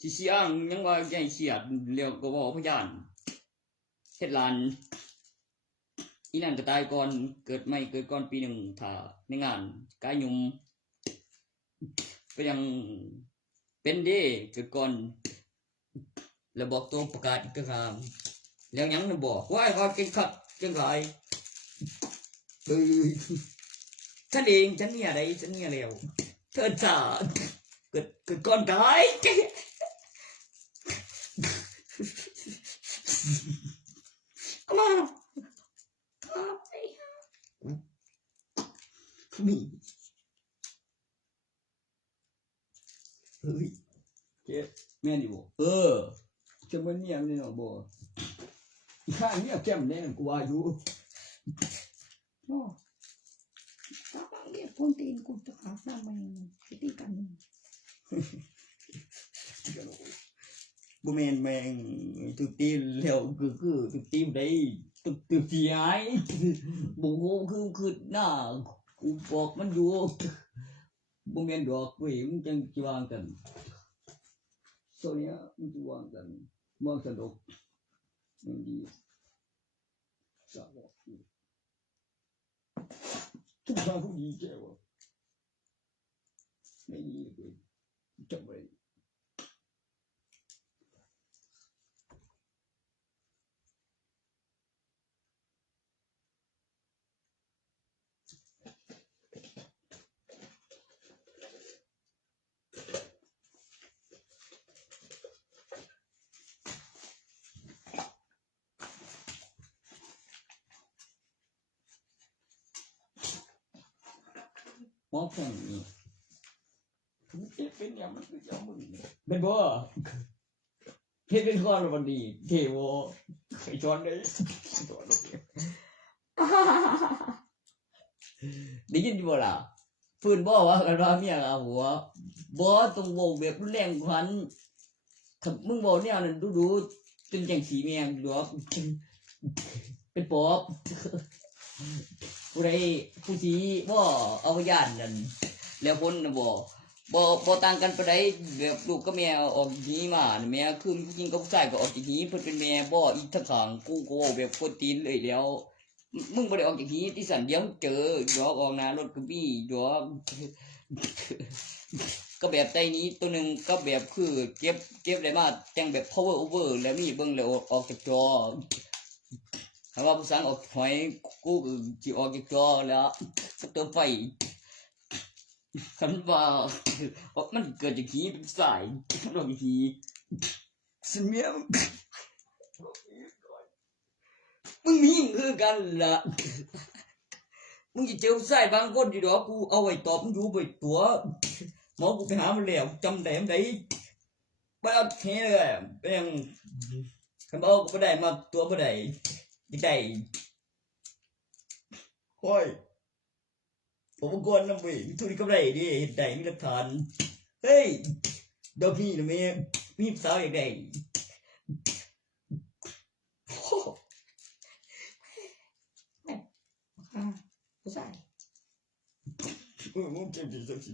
สิอ้างยังว่าใหญ่เสียดเลี้ยวก็บ่พยานเฮ็ดหลานอีนั่นก็ตายก่อนเกิดก่อนปีหนึ่งถ้าในงานกายยุมก็ยังเป็นเด้เกิดก่อน แล้วบอกตัวประกาศก็ทำแล้วยังบอกว่าเขากินขัดจังไรฉันเองฉันเนี่ยอะไรฉันเนี่ยแล้วเธอจ่าเกิดก่อนตาย เอามาครับไอ้ห่า มีเฮ้ยเจ๊แม่นี่บอกจะมันเนี่ยไม่หรอกบอกข้างเนี่ยแก้มแน่กูอายุ บ่ถ้าบางเรียกคนตีนกูจะขาดน้ำมันสิตีกัน บ่แม่นแม่งตึกตีแล้วคือตึกตีได้ตึกเสียหายบ่ฮู้คือหน้ากูบอกมันอยู่บ่แม่นดอกเว้ยมึงจังสิวางกันโซเนี้ยมึงสิวางกันมองสนุกมันดีสาวบอกทุกทางผู้ดีแก่วะไม่ดีเลยจำไว้ มองฝั่งนี้ถึงจะเป็นอย่างมันคืออย่างมึงเป็นบ่เฮ็ดเป็นข้อละวันดีเทวไอ้ช้อนได้ช้อนได้ยินอยู่บ่ล่ะฟื้นบ่ว่ากันว่าเมียเอาหัวบ่ต้องโวกแบบรุนแรงกว่านั้นถ้ามึงบ่แนวนั้นดูๆจนจังสีแม่งดอกเป็นปอบผู้ใดผู้สิบ่เอาญาตินั่นแล้วคนน่ะบ่ต่างกันปานใดแบบลูกกับแม่ออกหนีมาน่ะแม่คือผู้หญิงกับผู้ชายก็ออกจากหนีเพิ่นเป็นแม่บ่อีกทั้งข้างกูก็เว้าแบบคนตีนเลยแล้วมึงบ่ได้ออกจากหนีที่สั่นเดี๋ยวเจอดอกออกหน้ารถก็มีดอกก็แบบใต้นี้ตัวหนึงก็แบบคือเก็บได้มาแต่งแบบ power over แล้วมีเบิ่งแล้วออกจากจอถ้าว่าผู้สังออกหอยกูก็สิออกจากจอแล้วเติมไฟคันว่ามันเกิดจากหีเป็นสายมันออกจากหีสเมียมึงมีคือกันล่ะมึงจะเจอผู้ชายบางคนอยู่ดอกกูเอาไว้ตอบมึงอยู่ไปตัวหมอกูไปหามันแล้วจำได้มันได้บ่เอาแท้เลยเป็นคันเอาก็บ่ได้มาตัวบ่ได้ได้โอ้ยผมกวนน้ำเว้ยมีทุนกำไรดิเห็นได้มีหลักฐานเฮ้ยดอกพี่นะแม่มีสาวอย่างไร ผู้ชาย มึงเจ็บดีสักที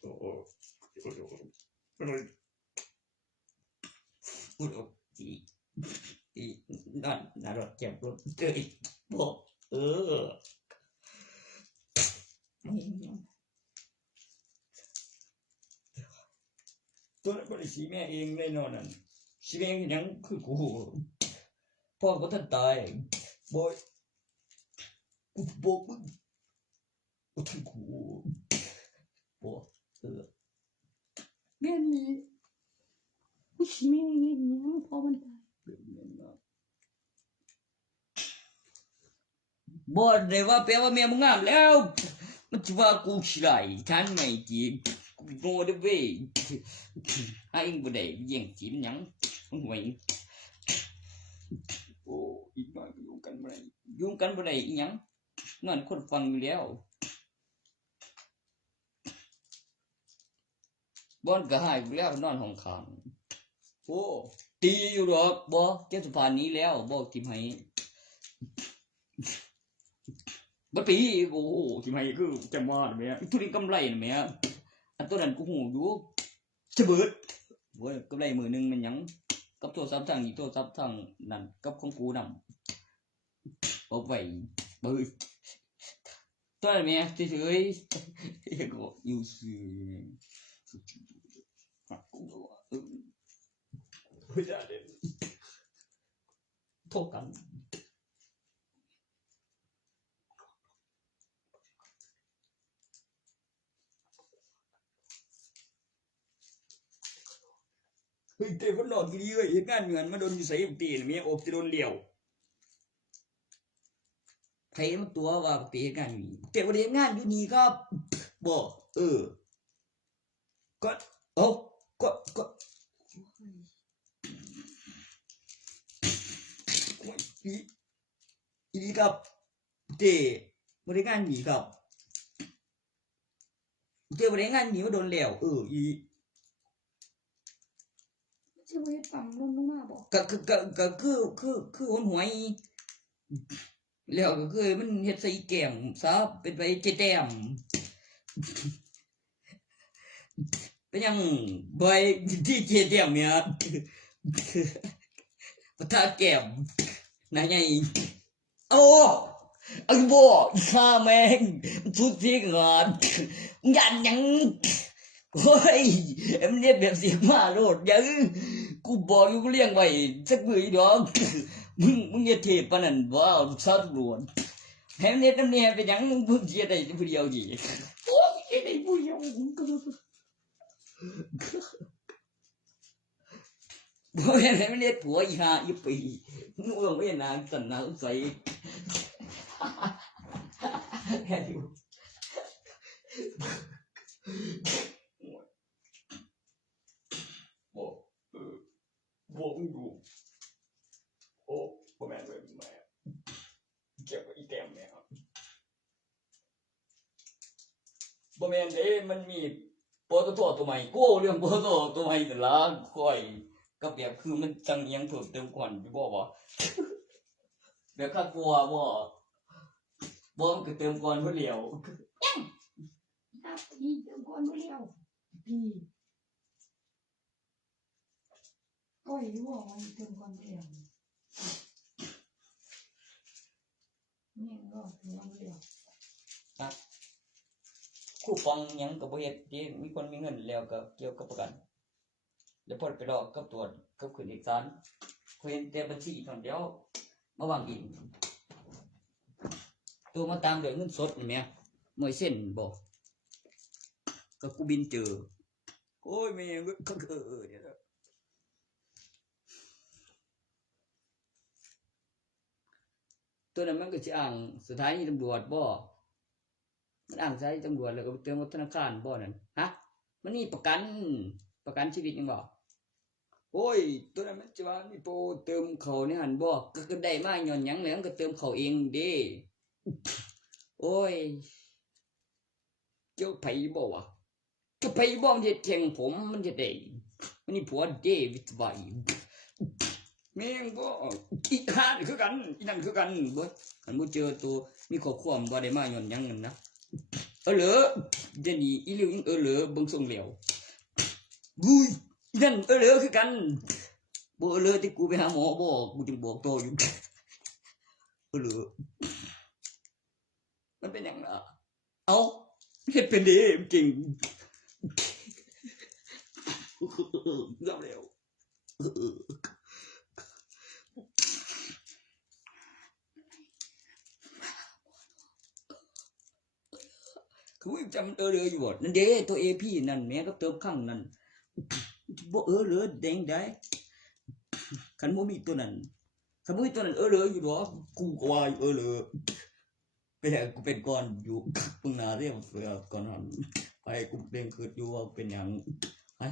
โอ้โหอุดอกอีนั่นรถเจ็บรถเจอบอกตัวนั้นบริสีแม่เองเลยนอนนั่นสีแม่ยังคือกูพ่อก็ท่านตายบอยกูบอกมึงกูทั้งกูบอกแม่นี่ผู้ชิแม่เงี้ยเนี่ยพอมันตาย บ่ได้ว่าแปลว่าแม่มึงงามแล้วมันจะว่ากูขี้ไหลฉันไม่จีบกูโง่เด้อเว้ยไอ้เองบ่ได้แย่งจีบหยังมึงไหวโอ้อีกหน่อยก็ยุ่งกันบ่ได้ยุ่งกันบ่ได้อีหยังนั่นคนฟังอยู่แล้วบ่อนก็หายไปแล้วนอนห้องข้างโอ้ตีอยู่ดอกบ่เจ้าสุภานี้แล้วบ่ทิมให้บัดปีโอ้โหทิมให้คือจะมาแม่ทุนกำไรน่ะแม่อันตัวนั้นกูหูอยู่จะเบิดโว้ยกำไรมือนึงมันหยังกับโทรศัพท์ทางนี้โทรศัพท์ทางนั้นกับของกูนำเอาไว้เบิดตัวนั้นแม่เฉยๆก็อยู่ซื่อ ไม่ได้เลยโทษกันเฮ้ยแต่คนนอนดีเลยเหตุการณ์เงินมาโดนอยู่ใส่ตีนเมียอกจะโดนเลี้ยวใครมันตัวว่าตีเหตุการณ์นี้แต่ว่าเหตุงานอยู่นี่ครับบอกก็เอาก็อีนี่ครับเจบริการหนีครับเจบริการหนีมาโดนแล้วอี ชื่อว่าปั๊มลงมาบอก ก็คือหนหวยแล้วก็คือมันเฮ็ดใส่แก้มซะเป็นไปเจแต้มเป็นยังบ่อยที่เจแต้มเนี่ยประทาแก้มนะไงโอ้อันบ่อีข้าแม่งทุกที่งานยันยังโอ้ยมันเรียกแบบเสียมาโลดยังกูบอกอยู่กูเลี้ยงไว้สักมื้ออีดอกมึงอย่าเทปปานนั้นว่าลูกสาวตำรวจแถมเน็ตน้ำเนี่ยเป็นหยังมึงเสียได้ผู้เดียวดิโอ้ยเสียได้ผู้เดียวบ่แม่นให้มันเน็ตผัวอีห่าอีปีมึงเบิ่งไว้นางสั่นน่าสงสัยแค่อยู่บอกมึงอยู่โอ้พ่อแม่เลยแม่เจ็บอีแต้มแม่บ่แม่นเด้มันมีปตทตัวใหม่กูเรื่องปตทตัวใหม่แต่ละค่อยก็แบบคือมันจังเอียงเพิ่มเติมก่อนอยู่บ่แบบค่ากลัวบ่มันก็เติมก่อนเพิ่นแล้ว ครับพี่เติมก่อนบ่แล้วพี่ก้อยอยู่ว่าเติมก่อนบ่แล้วเนี่ยก็เติมก่อนบ่แล้ว คู่ฟองหยังก็บ่เฮ็ดที่มีคนมีเงินแล้วก็เกี่ยวกับประกันแล้วพอไปรอกับตรวจกับขึ้นเอกสารเขาเห็นแต่บัญชีเท่าเดียวมาวางอินตัวมาตามด้วยเงินสดนี่แหมมวยเส้นบ่ก็กูบินเจอโอ้ยแม่งก็เดี๋ยวตัวนั้นมันก็สิอ้างสถานีตำรวจบ่มันอ้างสถานีตำรวจแล้วก็เติมธนาคารบ่นั่นฮะมันนี่ประกันชีวิตยังบ่โอ้ยตัวนั้นมันจะว่ามีโปรเติมเขาในหันบ่ก็ได้มาย้อนหยังแล้วมันก็เติมเขาเองเด้โอ้ยเจ้าไผบ่วะก็ไผบ่มันจะแทงผมมันจะได้มันนี่ผัวเดวิดไว้แม่งบ่อีกหาคือกันอีนั่นคือกันบ่มันบ่เจอตัวมีครอบครัวบ่ได้มาย้อนหยังนั่นนะเหรอเดี๋ยวนี้อีหลิวยังเหรอเบิ่งทรงแล้วบุ้ยอีนั่นเหรอคือกันบ่เลยที่กูไปหาหมอบ่กูจึงบอกโตอยู่เหรอมันเป็นหยังล่ะเอาเฮ็ดเป็นเด้จริงเริ่มแล้วคือจำเลยอยู่บ่นั่นเด้ตัว AP นั่นแม่ก็เติมข้างนั่นบ่เหรอแดงได้คันบ่มีตัวนั้นคันบ่มีตัวนั้นเหรออยู่บ่กูก็ว่าเหรอไปแล้วกูเป็นก่อนอยู่พึ่งหน้าเรียกก่อนหันไปกูเด้งคิดอยู่ว่าเป็นหยังฮะ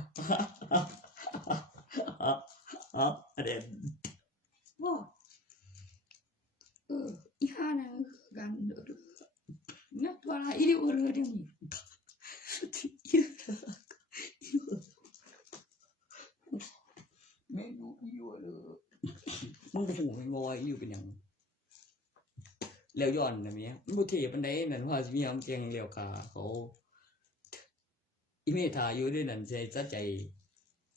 เด่น ว่าอีห่านะคือกันนักตัวละอีเดียวเดี๋ยวนี้ ไม่รู้อยู่เลยมึงหูมันงอยอยู่เป็นหยังแล้วย้อนนะเมียบุเทปันไดนั่นว่าสิมีคำเจียงเลี้ยวขาเขาอีเมทาอยู่ด้วยนั่นใจซะใจ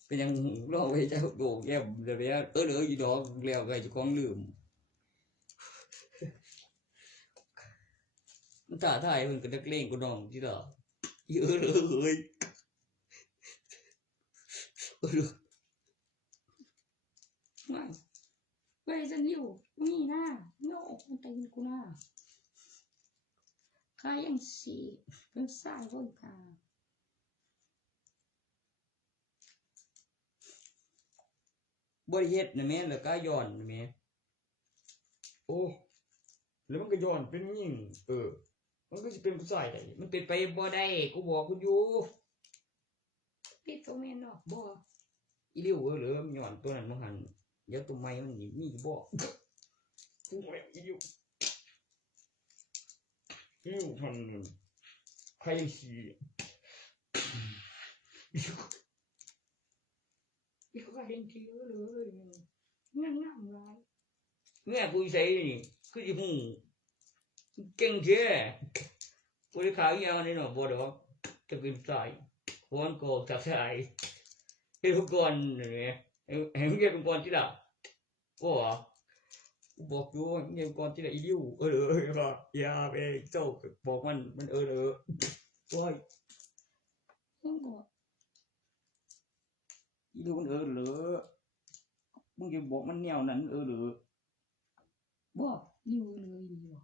เป็นยังรอไว้เจ้าโดแก้มเดี๋ยวเหลืออยู่ดอกแล้วก็จะคล้องลืมมันตาถ่ายมันก็นักเลงกูน้องที่ดอกเยอะเลย ไม่เว้ยฉันอยู่นี่นะโง่มันตีนกูนะใครยังสีเป็นสายบนกา บริเฮ็ดนะแม่แล้วก็ย้อนนะแม่โอ้แล้วมันก็ย้อนเป็นยิ่งมันก็จะเป็นผู้ชายได้มันเป็นไปบ่ได้กูบอกคุณอยู่ ปิดตัวแม่นดอกบ่ อีเลี้ยวเหรอมันย้อนตัวนั้นมันหันเดี๋ยวตัวใหม่มันนี่มีบ่กูแม่งอีเลี้ยวมันใครสิ อีกก็เห็นทีเลยงั้นงามร้าย แม่กูใส่นี่คือสิฮู้เก่งแท้กูได้ข่าวอีหยังนี่เนาะบ่ดอกจะเป็นสายคนก็จะสายเฮ็ดก่อนนี่ให้มึงเฮ็ดก่อนที่ละกูบอกอยู่เฮ็ดก่อนที่ละอีเลี้ยวว่าอย่าไปเจ้าบอกมันโอ้ย มึงบอก อีเลี้ยวมันเหรอมึงจะบอกมันแนวนั้นเหรอ บอกอยู่เลยดีบ่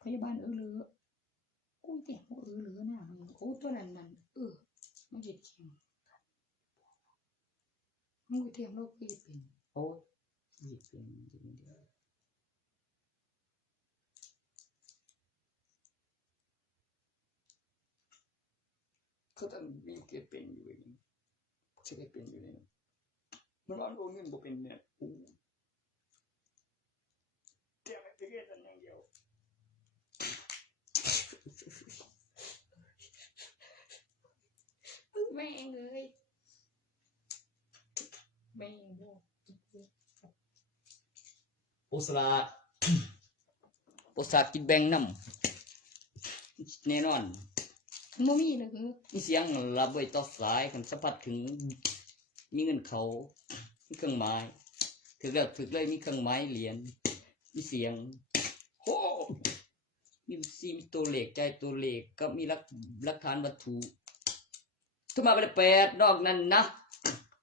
พยาบาลเลยกูแจกเลยนะโอ้ตัวนั้นมันจะจริงมึงเทียมโลกกูจะเป็น โอ้ยนี่เป็นเขาต้องมีเก็บเป็นอยู่เองจะได้เป็นอยู่เนี่ยมันร้อนโอ้เงินบ่เป็นเนี่ยเดี๋ยวไม่ไปเรียนอันอย่างเดียว แม่งเลยแม่งบอก โอสระโอสระกินแบงน้ำแน่นอน มันมีเลย มีเสียงระเบิดต่อสายกันสัมผัสถึงมีเงินเขามีเครื่องไม้ถึงแล้วถึงเลยมีเครื่องไม้เหรียญมีเสียงโอ้มีตัวเลขใจตัวเลขก็มีหลักฐานวัตถุถ้ามาเป็น8นอกนั้นนะ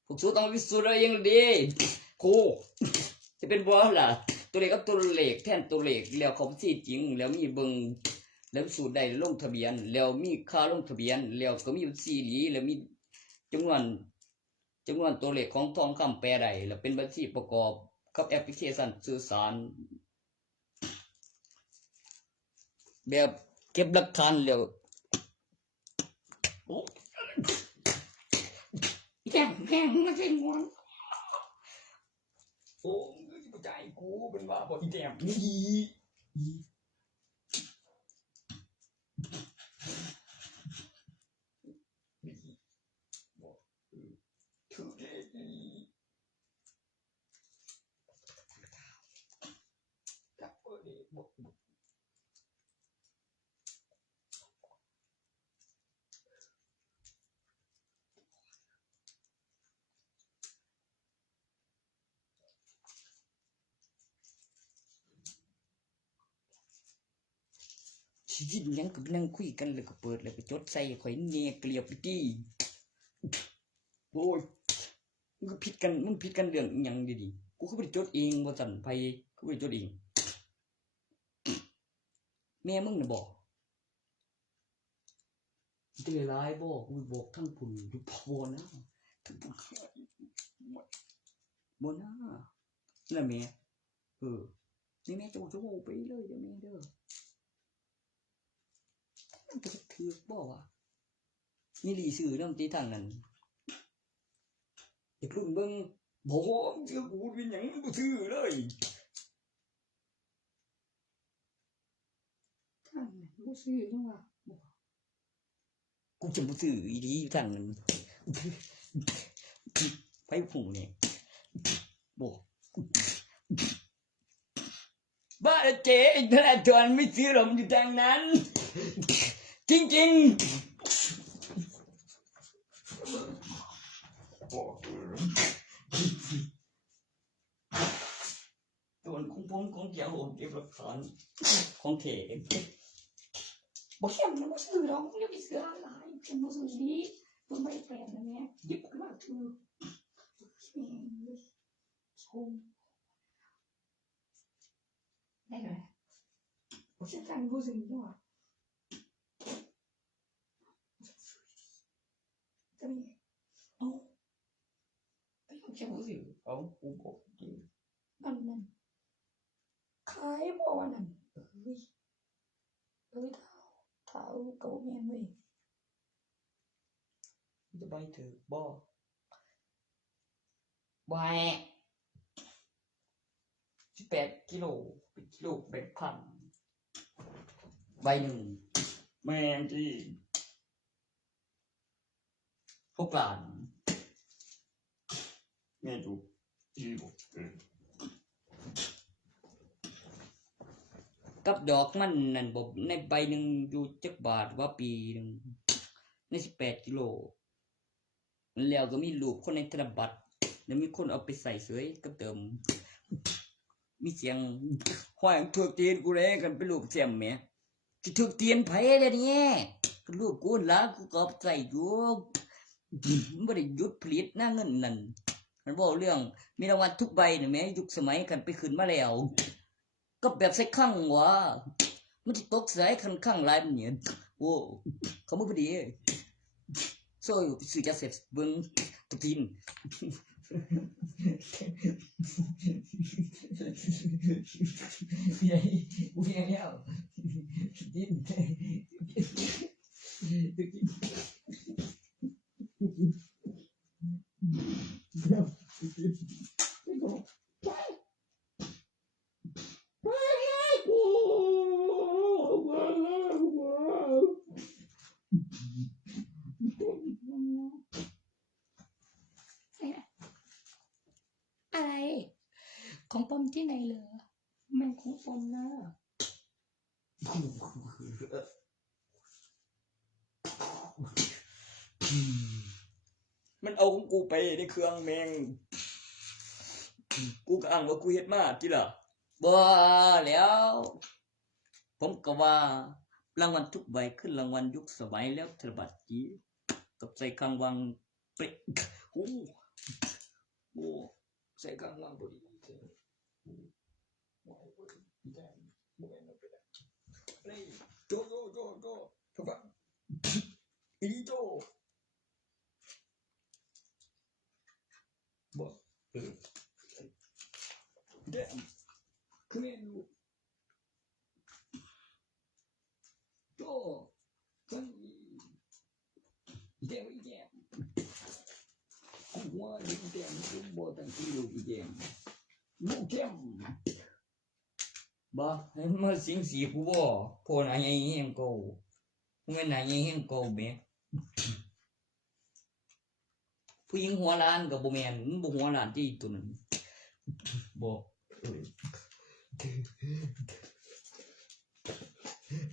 พวกสู้ต้องวิสูจน์อะไรยังดีโคจะเป็นบ่ล่ะตัวเลขกับตัวเลขแทนตัวเลขแล้วเขาสิจริงแล้วมีเบิ่งแล้วสูตรได้ลงทะเบียนแล้วมีค่าลงทะเบียนแล้วก็มีบัญชีหลีแล้วมีจำนวนตัวเลขของทองคำแปรได้แล้วเป็นบัญชีประกอบกับแอปพลิเคชันสื่อสารแบบเก็บหลักฐานแล้วโอ้ แข่งมันเป็นงอน โอ้กูใจกูเป็นว่าบ่อีแต้มนี่ถือเลยจับเลยบ่ชีวิตยังกับนั่งคุยกันแล้วก็เปิดแล้วก็จดใส่ข่อยเนียเกลียวไปตี้โอ้ยมันผิดกันเรื่องอิหยังดีๆกูก็บ่ได้จดเองบ่สั่นไผกูบ่ได้จดเองแม่มึงน่ะบอกจะหลายบ่กูบอกทั้งพุ่นอยู่บ่นะทั้งพุ่นบ่นะนั่นแม่นี่แม่จะบอกไปเลยเด้อแม่เด้อมันก็ถือบ่ว่ามีหลีสื่อนำที่ทางนั้นไอ้พุ่นเบิ่งบ่เชื่อกูเป็นหยังบ่ถือเลย ท่านผู้ซื้อจังว่าบอก กูจะบ่ถืออีหลีอยู่ทางนั้นไปผู้นี่บ่บ้าเจ๊ธนาธรไม่ซื้อหรอกมันอยู่ทางนั้นจริงๆส่วนของผมของเกี่ยวผมเก็บหลักฐานของเขต บอกเข้มนะผู้ซื้อหรอกอย่าไปซื้อหลายเข้มผู้ซื้อดีมันไม่แปลกนะแม่หยิบขึ้นมาถือ ส่งได้เลย我现在不是你的话，怎么？哦，哎呦，这不是 เอากูบอกจริง อันนั้นขายบ่วันนั้นเท้าเก่าแม่นเว้ย จะไปถือบ่ ใบ18 กิโลเป็นกิโลเป็นพันใบหนึ่งแม่นที่6 ล้านแม่ดูที่บอกกับดอกมันนั่นบอกในใบหนึ่งอยู่จักบาทว่าปีหนึ่งใน18 กิโลแล้วก็มีรูปคนในธนบัตรแล้วมีคนเอาไปใส่เสยกับเติมมีเสียงห้อยถูกตีนกูเลยกันเป็นรูปเสียมแหม่ที่ถูกตีนไผเลยเนี่ยก็รูปกูละกูก็เอาไปใส่อยู่มันบ่ได้หยุดผลิตนะเงินนั่นมันบอกเรื่องมีรางวัลทุกใบเนี่ยแหม่ยุคสมัยกันไปขึ้นมาแล้วก็แบบใส่ข้างวะมันสิตกใส่ข้างหลายมันเนี่ยโอ้เขาบ่พอดีโซ่อยู่ซื้อยาเสพเบิ่งตุกตีน Uwielbiał. Ai? Con bông thế này lửa. Mình cũng bông đó. มันเอาของกูไปในเครื่องแมงกูก็อ้างว่ากูเฮ็ดมาจิล่ะบ่แล้ว ผมก็ว่ารางวัลทุกใบขึ้นรางวัลยุคสมัยแล้วธนบัตรจีกับใส่ข้างวังเป๊ะโอ้โหใส่ข้างวังบ่ดีโจทุกคนอีโจบ่เด้คือแม่ลูกโจกันเดี๋ยวอีแดงหัวอีแดงกูบ่ตั้งที่ลูกอีแดงลูกเข้มบ่ให้มาสิงสีกูบ่พอหน้าใหญ่แฮงโกกูแม่นหน้าใหญ่แฮงโกแม่ผู้หญิงหัวล้านก็บ่แม่นมันบ่หัวล้านที่ตัวนั้นบ่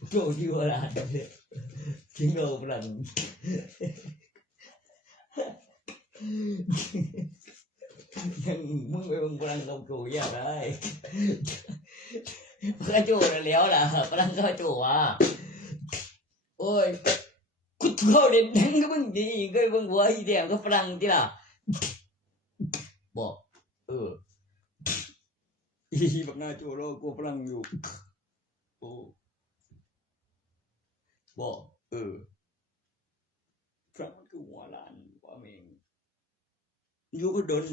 โจที่หัวล้านจริงเอาพลังยังมึงไปเบิ่งพลังกับโจยากได้ก็โจแล้วล่ะพลังก็โจว่ะโอ้ยกูเข้าเด่นทั้งก็มึงดีก็มึงหัวอีแดงก็พลังที่ล่ะบอกอีบักหน้าโจโลกูพลังอยู่โอ้บอกพลังมันคือหัวล้านว่าเมงอยู่ก็โดน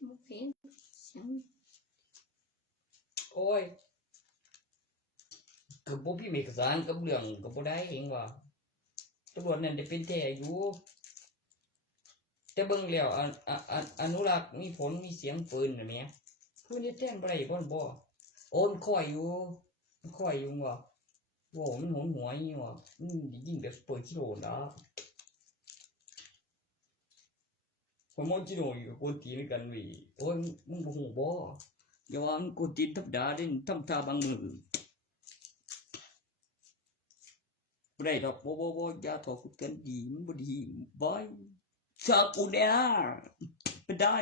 Một phiến sáng โอ้ยกับพวกพี่เอกสารกับเรื่องกับพวกได้เองว่าตำรวจนั่นได้เป็นแท้อยู่แต่เบิ่งแล้วอนุรักษ์มีผลมีเสียงปืนน่ะแหมผู้นี้แท้งบ่ได้บ่บ่โอ้ โอนค่อยอยู่มันค่อยอยู่ว่ะโว้มันหนหัวอย่างงี้ว่ะยิ่งแบบเปิดกิโลนะพอมองกิโลอยู่กับคนตีนกันวิโอ้ยมึงบ่หูบ่อย่าว่ามึงกูตีนธรรมดาเด้ทำท่าบางมือบ่ได้ดอกบ่อย่าถอดกันดีมันบ่ดีบอยชากูเนี่ยไม่ได้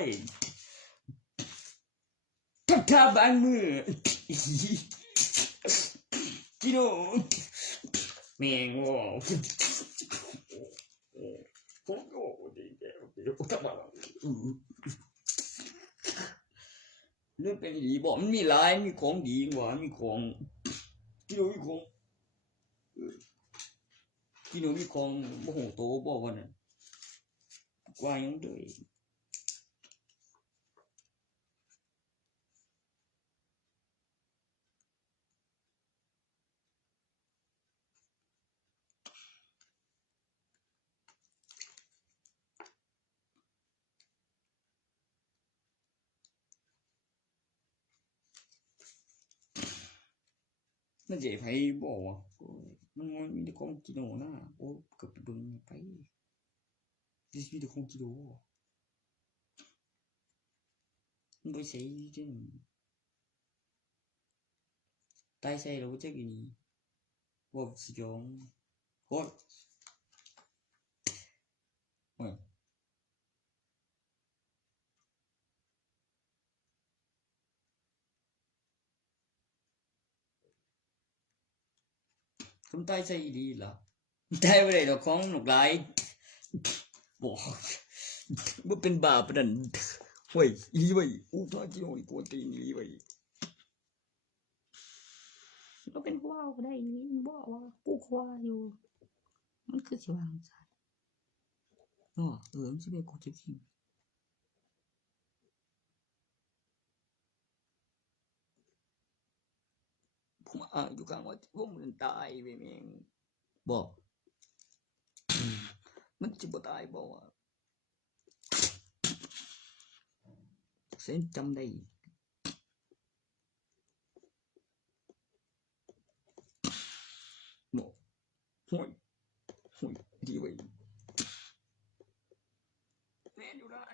ทำท่าบางมือกิโลแม่งว่ะโอ้โหดีแกโอเคทำไมเรื่องเป็นดีบอกมันมีหลายมีของดีกว่ามีของกิโลมีของกิโลมีของโมโหโตบอกว่าน่ะกว่ายังด้วยนั่นเจ๊ไผบอกว่ามันมีแต่ของกิโลนะโอ้เกือบเบิ่งไปดิมีแต่ของกิโลมันไปใส่จังตายใส่แล้วจักอีนี่ว่าสิยองโคตรโอ้ยคำตายใส่ดีล่ะตายบ่ได้ดอกของลูกหลายบอกบ่เป็นบาปปานนั้นเว้ยอีหลีเว้ยอู้ถ้ากิโลอีกวนตีนอีหลีเว้ย ก็เป็นผู้ว่าก็ได้อีนี่บอกว่ากูก็ว่าอยู่มันคือสิวางซะ มันสิเป็นกูจะกินผมอยู่กลางว่าผมมันตายไปแม่งบอกมันจะบ่ตายบ่วะเส้นจำได้บ่ห่วยดีไว้แม่อยู่ได้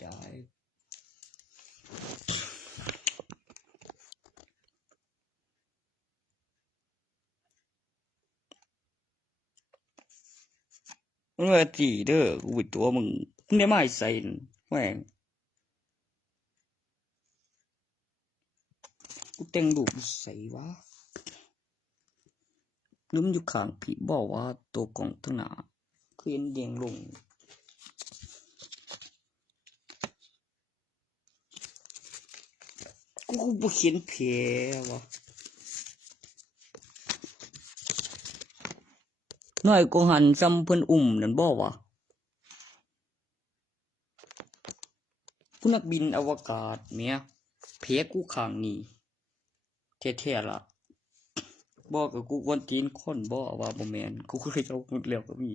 ได้มันว่าตีเด้อกูไปตัวมึงได้มาใส่แม่งกูแต่งรูปใส่วะลืมอยู่ข้างพี่บอกว่าตัวกล่องทั้งหน้าคือเห็นแดงลงกูบ่เขียนแผลวะน้อยกูหันซ้ำเพิ่นนั่นบ่วะผู้นักบินอวกาศเมียแผลกูข้างนี้แท้ๆล่ะบ่ก็กูกวนตีนคนบ่ว่าบ่แม่นกูเคยเอาแล้วก็มี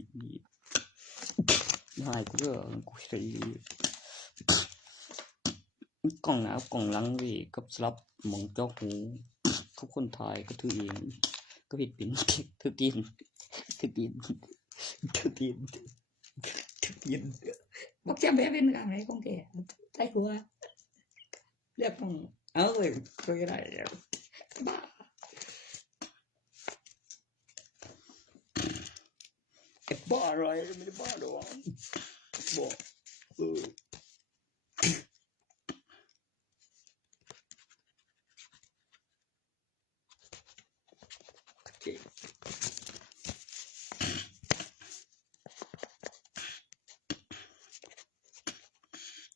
หายกูก็กูใส่กล่องหน้ากล่องหลังเว้ยกับสลับหม่องเจาะหูเขาคนถ่ายก็ถือเองก็ผิดเป็นถือตีนถือตีนถือตีนถือตีน บอกจำแบบเป็นอะไรของแกใส่หัวเรียกต้อง เลยช่วยได้แล้ว บ้า ไอ้บ้าอะไรไม่ได้บ้าหรอกบอกโอเค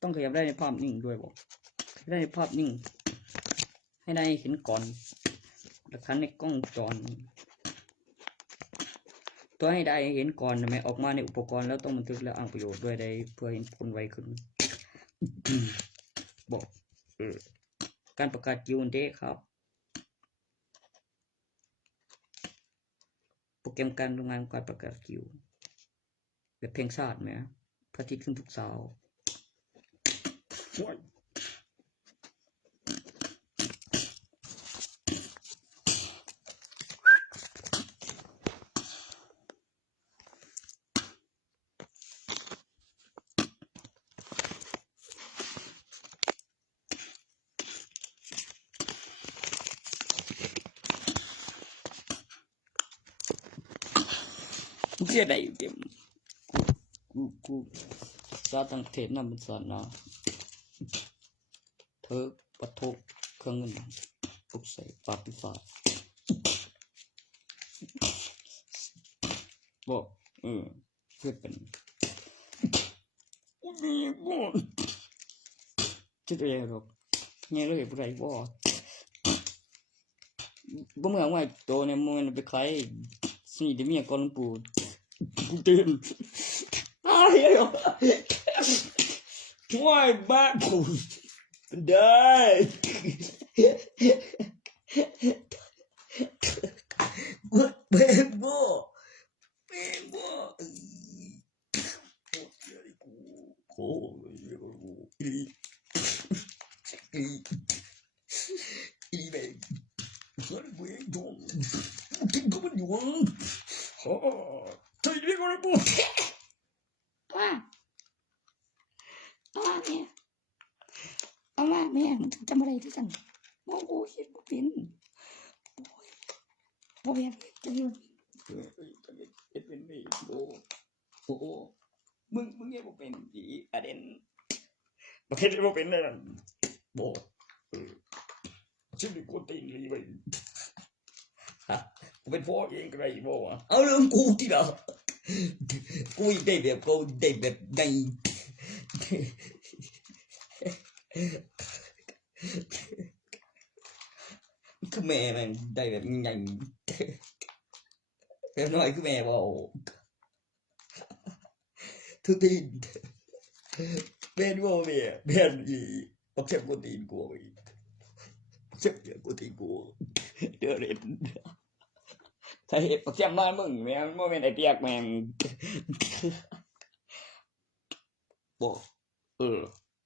ต้องขยับได้ในภาพนิ่งด้วยบอกได้ในภาพนิ่งให้ได้เห็นก่อนหลักฐานในกล้องจรต ตัวให้ได้เห็นก่อนใช่ไหมออกมาในอุปกรณ์แล้วต้องบันทึกและอ้างประโยชน์ด้วยได้เพื่อเห็นผลไวขึ้น บอกการประกาศกิลด์เดย์ครับ โปรแกรมการทำงานการประกาศกิลด์แบบเพลงชาติไหมพระอาทิตย์ขึ้นทุกเช้ามึงเรียกอะไรอยู่เกมกูสาตังเทศนำเป็นสอนนะเธอปัดทุกเครื่องเงินปลุกใส่ปาปิฟาบอกเพื่อเป็นมีบ่คิดอะไรหรอกเนี่ยเลยผู้ใดบ่บ่เหมือนว่าตัวเนี่ยมันไปใครสิเดี๋ยวมีก่อนหลวงปู่กูตื่นอ้าวเฮ้ยว่ายบ้านกูได้กูเป็นบ่โอ้อีเบงเฮ้ยเว้ยดงกินก็มันอยู่โอ้ใช่เรียกอะไรปุ๊ว่าเนี่ยเอามาแม่มันจำอะไรที่สั่นโอ้โหเห็นบ่เป็นบ่เป็นจังเลย เป็นไม่โอ้โหมึงยังบ่เป็นอีอเดนประเทศบ่เป็นนั่นบ่ชื่อกูตีนลีไปฮะกูเป็นพ่อเองก็ได้บ่วะเอาเรื่องกูที่ละกูได้แบบกูได้แบบไงคือแม่มันได้แบบไงแบบน้อยคือแม่บ่ทุกทีเป็นบ่แม่เป็นอีปักเข็มกูตีนกูอีเจ็บเดี๋ยวกูตีกูเดือดเร็ดใช่ปักเข็มมามึงแม่โมเมนต์ไอเปียกแม่บอก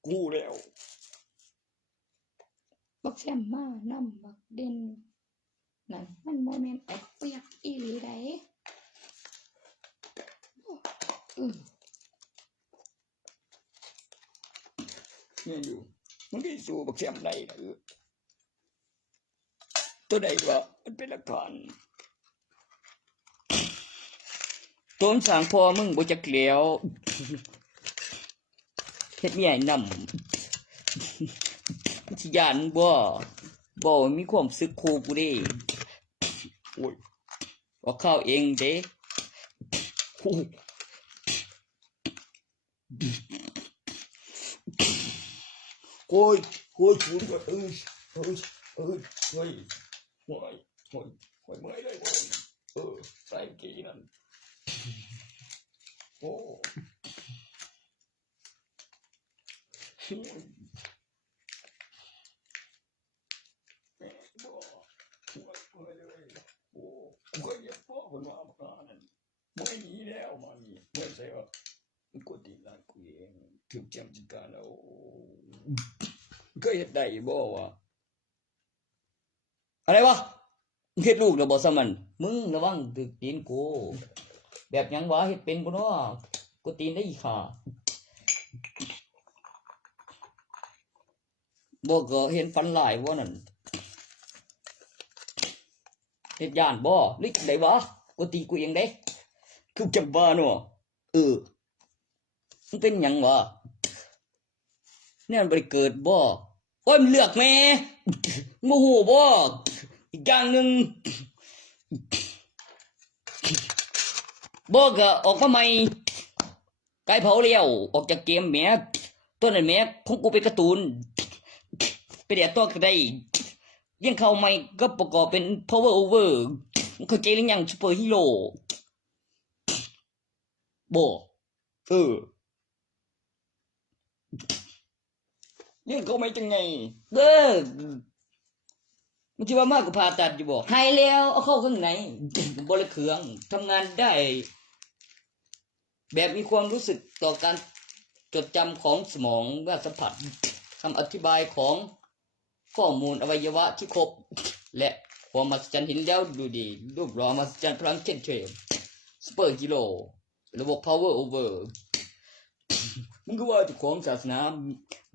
กูแล้ว บักแซมมานำบักเด่นนั่นมันบ่แม่นไอ้เปียกอีหลีใดเนี่ยอยู่มันก็สู้บักเข็มได้นะตัวใดวะมันเป็นหลักฐานต้นสางพอมึงบ่จักแล้วเฮ็ดใหญ่นำสิย่านบ่มีความสึกครูกูเด้โอ้ยว่าข้าวเองเด้โอ้ยชูนก็เฮ้ยเมื่อยเลยใส่กี่นั่นโอ้ก็เย็บพ่อคนว่ามานั่นไม่หนีแล้วมันไม่ใช่ว่ากูตีร้านกูเองถึงจำจัดการแล้วก็เฮ็ดได้บ่วะอะไรวะเฮ็ดลูกแล้วบ่ซะมันมึงระวังตึกตีนกูแบบหยังวะเฮ็ดเป็นบ่เนาะกูตีนได้อีกค่ะบ่ก็เห็นฟันหลายบ่นั่นเฮ็ดย่านบ่ลิกได้วะกูตีกูเองเด้คือจังบ้าเนาะมันเป็นหยังวะเนี่ยมันบ่ได้เกิดบ่โอ้ยมันเลือกแม่โมโหบ่อีกอย่างหนึ่งบ่ก็ออกมาใหม่ไก่เผาเลี้ยวออกจากเกมแม่ตัวนั้นแม่ของกูเป็นการ์ตูนไปเดี๋ยวตัวก็ได้เลี้ยงเข้าใหม่ก็ประกอบเป็น power over มันคือเกมเลี้ยงยังซูเปอร์ฮีโร่ บ่เออเนี่ยเขาไม่จังไงเด้อมันที่ว่ามากกว่าผ่าตัดอยู่บ่หายแล้วเอาเข้าข้างในบ่ละเครื่องทำงานได้ แบบมีความรู้สึกต่อการจดจำของสมองและสัมผัสคำอธิบายของข้อมูลอวัยวะที่ครบ และความมหัศจรรย์เห็นแล้วดูดีรูปรอมหัศจรรย์พลังเช่นเทรมซูเปอร์ฮีโร่ระบบ power over มึงก็ว่าเจ้าของศาสนา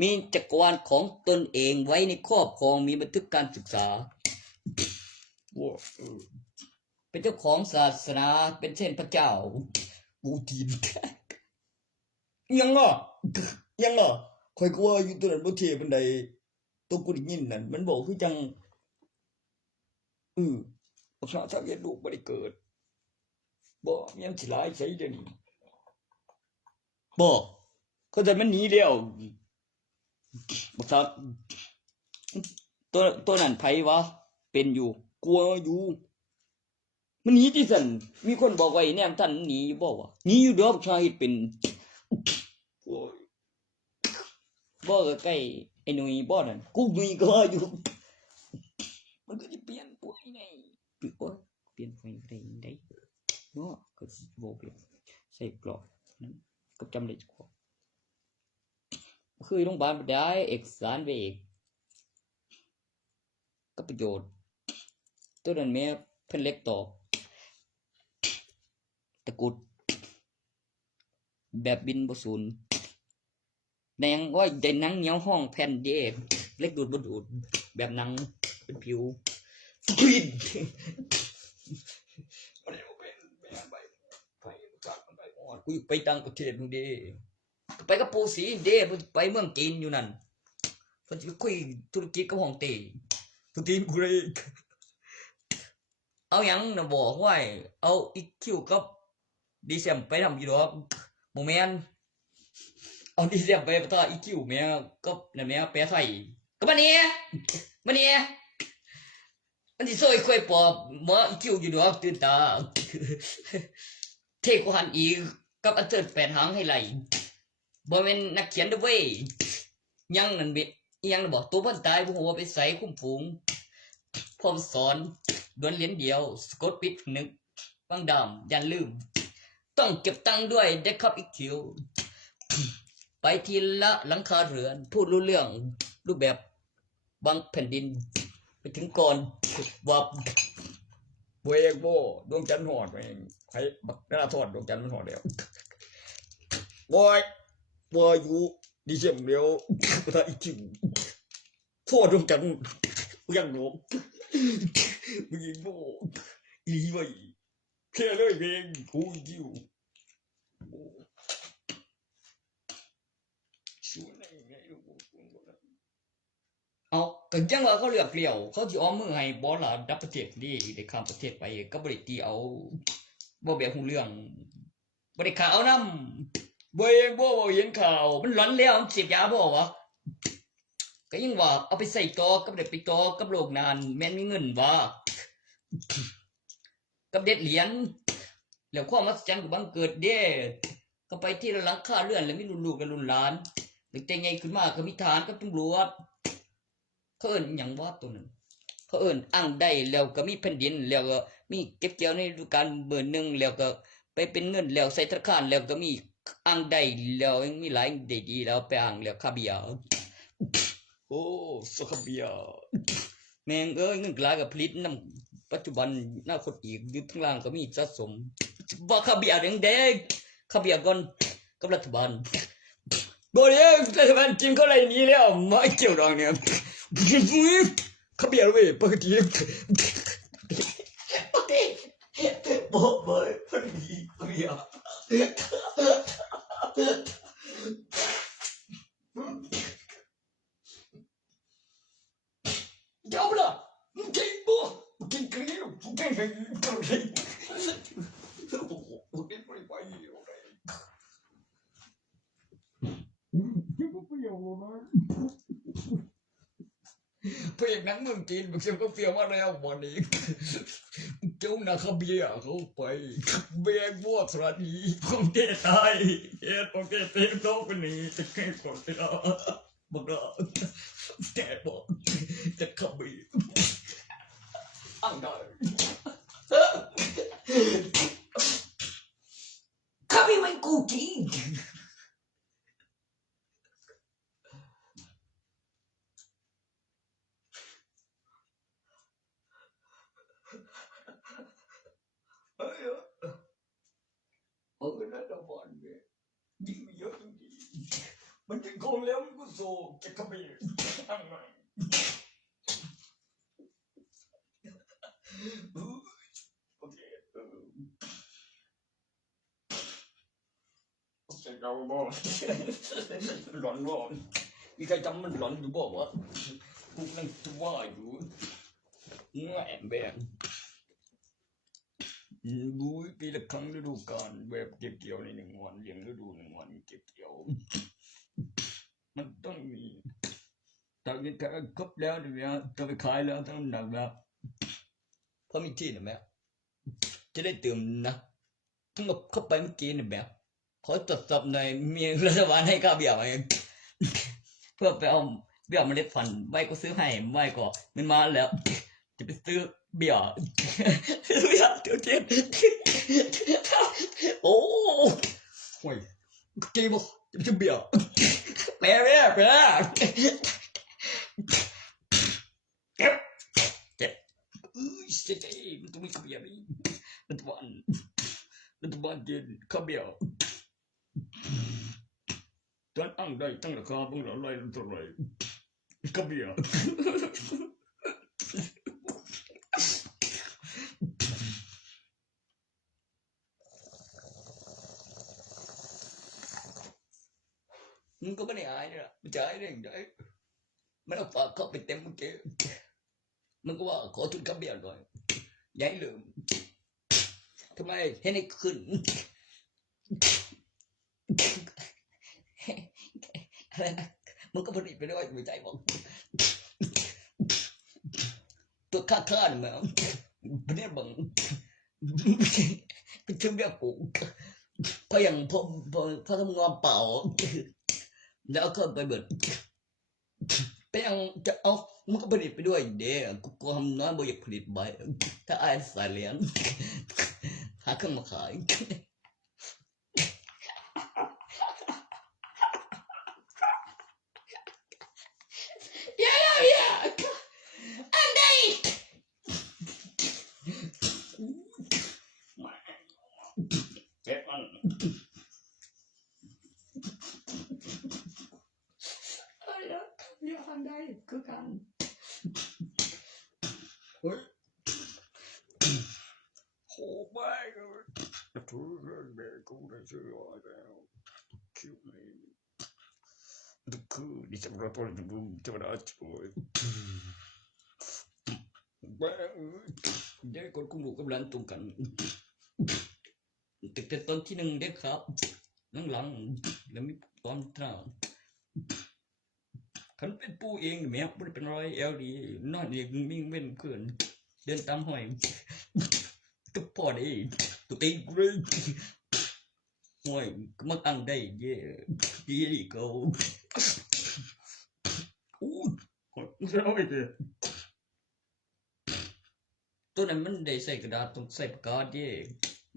มีจักรวาลของตนเองไว้ในครอบครองมีบันทึกการศึกษาเป็นเจ้าของศาสนาเป็นเช่นพระเจ้าปูตินยังอ่ะยังอ่ะคอยก็ว่าอยู่ตัวนั้นบ่เทบันไดตัวกูได้ยินนั่นมันบอกคือจังประชาชาติลูกบ่ได้เกิดบ่มีอันสิหลายใส่เดี๋ยวนี้บ่เขาแต่มันหนีแล้วบักครับตัวนั้นไผวะเป็นอยู่กลัวอยู่มันหนีที่สั่นมีคนบอกไว้แนมท่านหนีอยู่บ่วะหนีอยู่ดอกชายเป็นบ่ก็ใกล้ไอ้หนุ่ยบ่นั่นกูหนุ่ยก็อยู่มันก็สิเปลี่ยนป่วยไงปิโอ้ยเปลี่ยนไปได้เนาะก็สิบ่เปลี่ยนใส่กรอกนั้นก็จำได้จักคือโรงพยาบาลบ่ได้เอกสารเวกก็ประโยชน์ตัวนั้นแม่เพิ่นเล็กตอกตะกุดแบบบินบ่สูญแดงว่าได้หนังเหนียวห้องแผ่นเด้เล็กดูดบ่ดูดแบบหนังเป็นผิวกรีดมันบ่เป็นแม่ใบไปจักมันไปอ่อนกูไปต่างประเทศมึงเด้ไปกับปู่ศรีเด้ไปเมืองจีนอยู่นั่นเพิ่นสิคุยธุรกิจกับฮ่องเต้ทุกทีมกูเลยเอาหยังน่ะบอกไว้เอาอีคิวกับดีเซมไปทำอยู่ดอกบ่แม่นเอาดีเซมไปต่ออีคิวแม่กับนั่นแม่แปลไทยก็มาเนี่ยมันสิซอยค่อยปอบหมออีคิวอยู่ดอกตื่นตาเทกหันอีกกับอันเทิด8หางให้ไหลบ่แม่นนักเขียนเด้อเว้ยยังนั่นเบ็ดยังน่ะบอกตัวเพิ่นตายบ่ฮู้ว่าไปไสคุ้มฝูงพร้อมสอนดวนเหรียญเดียวสะกดปิดนึกฟังดำอย่าลืมต้องเก็บตังค์ด้วยได้ครับอีกคิวไปทีละหลังคาเรือนพูดรู้เรื่องรูปแบบบางแผ่นดินไปถึงก่อนวับเวกโบดวงจันทร์หอดเองใครบักหน้าทอดดวงจันทร์มันหอดแล้วบอยอยู่ดีเสียมเดียวถ้าอีกคิวโทษดวงจันทร์ยังหนกมึงยิงโบอีไว้แค่เลยเพลงกูคิวเอาก็ยังว่าเขาเลือกเลี้ยวเขาสิอ้อมมือให้บ่ล่ะดับประเทศนี่ได้ข้ามประเทศไปก็บ่ได้ตีเอาบ่แบบฮู้เรื่องบ่ได้ข่าวนำบ่เองบ่เห็นข่าวมันหลอนแล้วมันเสพยาบ่วะก็ยังว่าเอาไปใส่ต่อกับได้ไปต่อกับโลกนานแม่นมีเงินว่ากับเด็ดเหรียญแล้วความมหัศจรรย์ก็บังเกิดเด้ก็ไปที่หลังคาเรือนแล้วมีรุ่นลูกกับรุ่นหลานเด็กแต่ใหญ่ขึ้นมาก็มีทหารกับตำรวจเขาเอิ้นหยังว่าตัวนั้นเขาเอิ้นอ้างได้แล้วก็มีแผ่นดินแล้วก็มีเก็บเกี่ยวในฤดูกาล1แล้วก็ไปเป็นเงินแล้วใส่ธนาคารแล้วก็มีอ้างได้แล้วยังมีหลายได้ดีแล้วไปอ้างแล้วคาเบียโอ้สคาเบียแม่งเอ้ยเงินกลายกับผลิตนำปัจจุบันอนาคตอีกอยู่ข้างล่างก็มีสะสมบ่คาเบียแดงคาเบียก่อนกับรัฐบาลบ่ได้รัฐบาลกินก็ไรนี้แล้วมาเกี่ยวดองเนี่ยคาเบียเว้ยปกติโอเคบ่พอดีคาเบียเดี๋ยวล่ะมึงกินบ่มึงกินกรี๊ดมึงกินกรี๊ดโอ้โหกินไปไปโอเคพ เพลงหนังเมืองจีนบางทีก็เปลี่ยนมาแล้ววันนี้เจ้านาคาเบียเขาไปเบียงบัวสระดีของเทศไทยเฮ็ดของเทศเต็มโลกนี้จะแค่คนเดียวบอกเราแต่บอกจะขับบีอังได้ขับบีไม่กูจริงนั่นบอลเนี่ยยิ่งเยอะจริงๆมันถึงคนแล้วมันก็โซ่จะขับบีอังไงโอเคเสร็จแล้วบอลหลอนบอลมีใครจำมันหลอนอยู่บอกว่ากูนั่งจะว่าอยู่แง่แบงบุ้ยปีละครั้งฤดูกาลแบบเก็บเกี่ยวใน1 วันเลี้ยงฤดู1 วันเก็บเกี่ยวมันต้องมีตอนนี้ถ้าครบแล้วเนี่ยจะไปขายแล้วต้องหนักแบบเพราะมีที่นะแม่จะได้เติมนะทั้งหมดเข้าไปเมื่อกี้นะแบบขอตรวจสอบหน่อยมีรัฐบาลให้ค่าเบี้ยไหมเพื่อไปเอาเบี้ยเมล็ดพันธุ์ไม่ก็ซื้อให้ไม่ก็มันมาแล้วจะไปซื้อเบี้ยเบี้ยเดี๋ยวเจ็บโอ้โหจริงบ่จะไปซื้อเบี้ยแม่เจ็บเจ็บเจ็บมันต้องมีข้าเบี้ยนี่รัฐบาลเย็นข้าเบี้ยตอนอ้างได้ตั้งราคาพวกเราไล่เท่าไหร่ข้าเบี้ยมึงก็ไม่ได้อายเนี่ยไม่ใช่ได้ยังไงมันเอาฝากเข้าไปเต็มเมื่อกี้มันก็ว่าขอทุนข้าเบี้ยหน่อยย้ายลืมทำไมให้ในขึ้นอะไรนะมันก็ผลิตไปด้วยหัวใจบอกตัวข้าเนี่ยมันเนี่ยบังเป็นชื่อเรียกกูเพราะอย่างพอทำงานเปล่าแล้วก็ไปเบิดไปยังจะเอามันก็ผลิตไปด้วยเด้กูทำน้อยบ่อยากผลิตไปถ้าไอ้สายเลี้ยงหาเครื่องมาขายเจ็บมันเนี่ยทำได้คือกันเฮ้ยโหไม่เลยทุกเรื่องเด็กกูได้ช่วยแล้วคิวนี่คือดิฉันเราต้องดูจะมาช่วยแม่เด็กคนกุ้งลูกกำลังตรงกันติดแต่ตอนที่1เด็กครับหลังแล้วมีตอนท้าขันเป็นปูเองแม่ไม่เป็นไรเอลดีนอนเองมิ่งเว้นเพื่อนเดินตามหอยก็พอได้ตัวตีกูเลยหอยมันอังได้เย่ดีดีกูอู้ร้อยเลยตัวนั้นมันได้ใส่กระดาษต้องใส่ปากกาเย่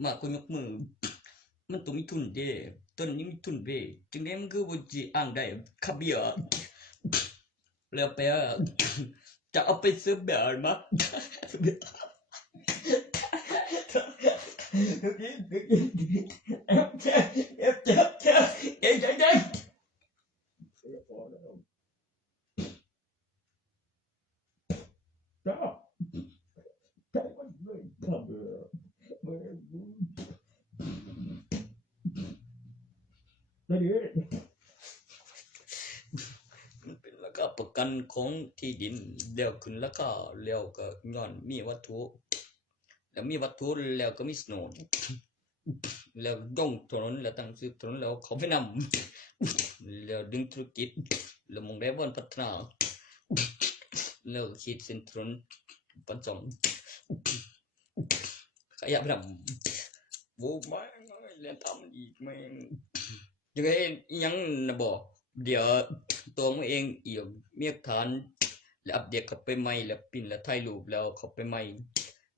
มาคนยกมือมันต้องมีทุนเย่ตัวนี้มีทุนเว่จึงได้มันคือบุจีอังได้ขับเบียแล้วไปจะเอาไปซื้อเบียร์มั้งเอฟเจ้เอฟเจ้เอฟเจ้เจ้จ้าใช่มันเลยทำแล้วดิมันเป็นราคาประกันของที่ดินแล้วขึ้นราคาแล้วก็ย้อนมีวัตถุแล้วมีวัตถุแล้วก็มีโฉนดแล้วย่องถนนแล้วตั้งซื้อถนนแล้วเขาไปนำแล้วดึงธุรกิจแล้วมองได้บนพัฒนา เลิกคิดเส้นถนนปันจงขยับแบบโว้ไม่เรียนทำอีกแม่งยังไงยังนะบอกเดี๋ยวตัวมันเองเอี่ยมเมียฐานแล้วอัปเดตเข้าไปใหม่แล้วปิ้นแล้วถ่ายรูปแล้วเข้าไปใหม่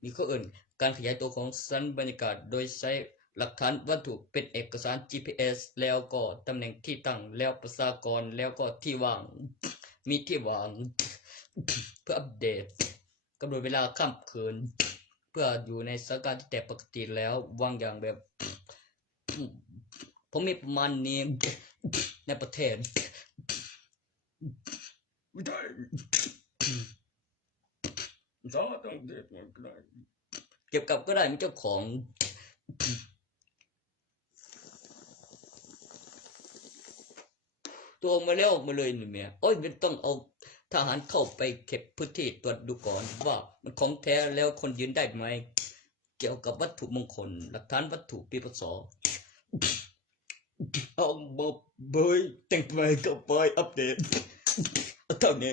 นี่เขาเอิ่นการขยายตัวของสันบรรยากาศโดยใช้หลักฐานวัตถุเป็นเอกสาร GPS แล้วก็ตำแหน่งที่ตั้งแล้วประชากรแล้วก็ที่ว่างมีที่ว่างเพื่ออัปเดตกำหนดเวลาค่ำคืนเพื่ออยู่ในสถานการณ์ที่แต่ปกติแล้ววางอย่างแบบผมมีประมาณนี้ในประเทศไม่ได้สามารถต้องเด็ดมันก็ได้เก็บกับก็ได้มีเจ้าของตัวมาแล้วมาเลยนี่แม่โอ้ยมันต้องเอาทหารเข้าไปเก็บพื้นที่ตรวจดูก่อนว่ามันของแท้แล้วคนยืนได้ไหมเกี่ยวกับวัตถุมงคลหลักฐานวัตถุปีพศเอามาเบยแต่งไปก็ไปอัปเดตเท่านี้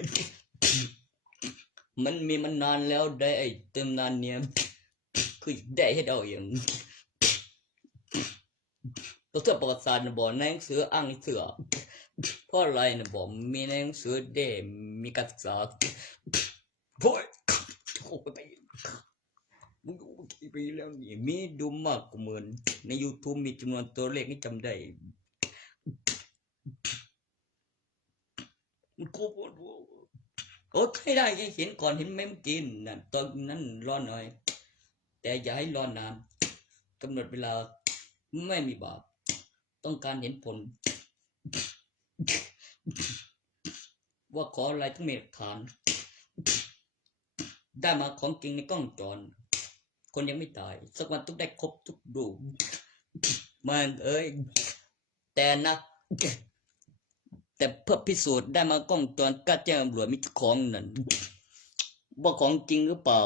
มันมีมันนานแล้วได้ไอ้เติมนานเนี่ยคือได้ให้เราอย่างตัวเสือประวัติศาสตร์บอกในหนังสืออ้างเสือเพราะอะไรนะบอกมีในหนังสือเดมีการศึกษาโอ้ยโอ้ไปมึงดูกี่ปีแล้วนี่มีดูมากกว่าหมื่นใน YouTube มีจำนวนตัวเลขนี่จำได้มันโคตรโอ้ให้ได้เห็นก่อนเห็นไหมเมื่อกี้นั่นตอนนั้นรอหน่อยแต่อย่าให้รอนานกำหนดเวลาไม่มีบาปต้องการเห็นผลว่าขออะไรทั้งเมตฐานได้มาของจริงในกล้องจรคนยังไม่ตายสักวันต้องได้ครบทุกรูปมันเอ้ยแต่นะแต่เพื่อพิสูจน์ได้มากล้องจรก็แจ้งตำรวจมีของนั่นว่าของจริงหรือเปล่า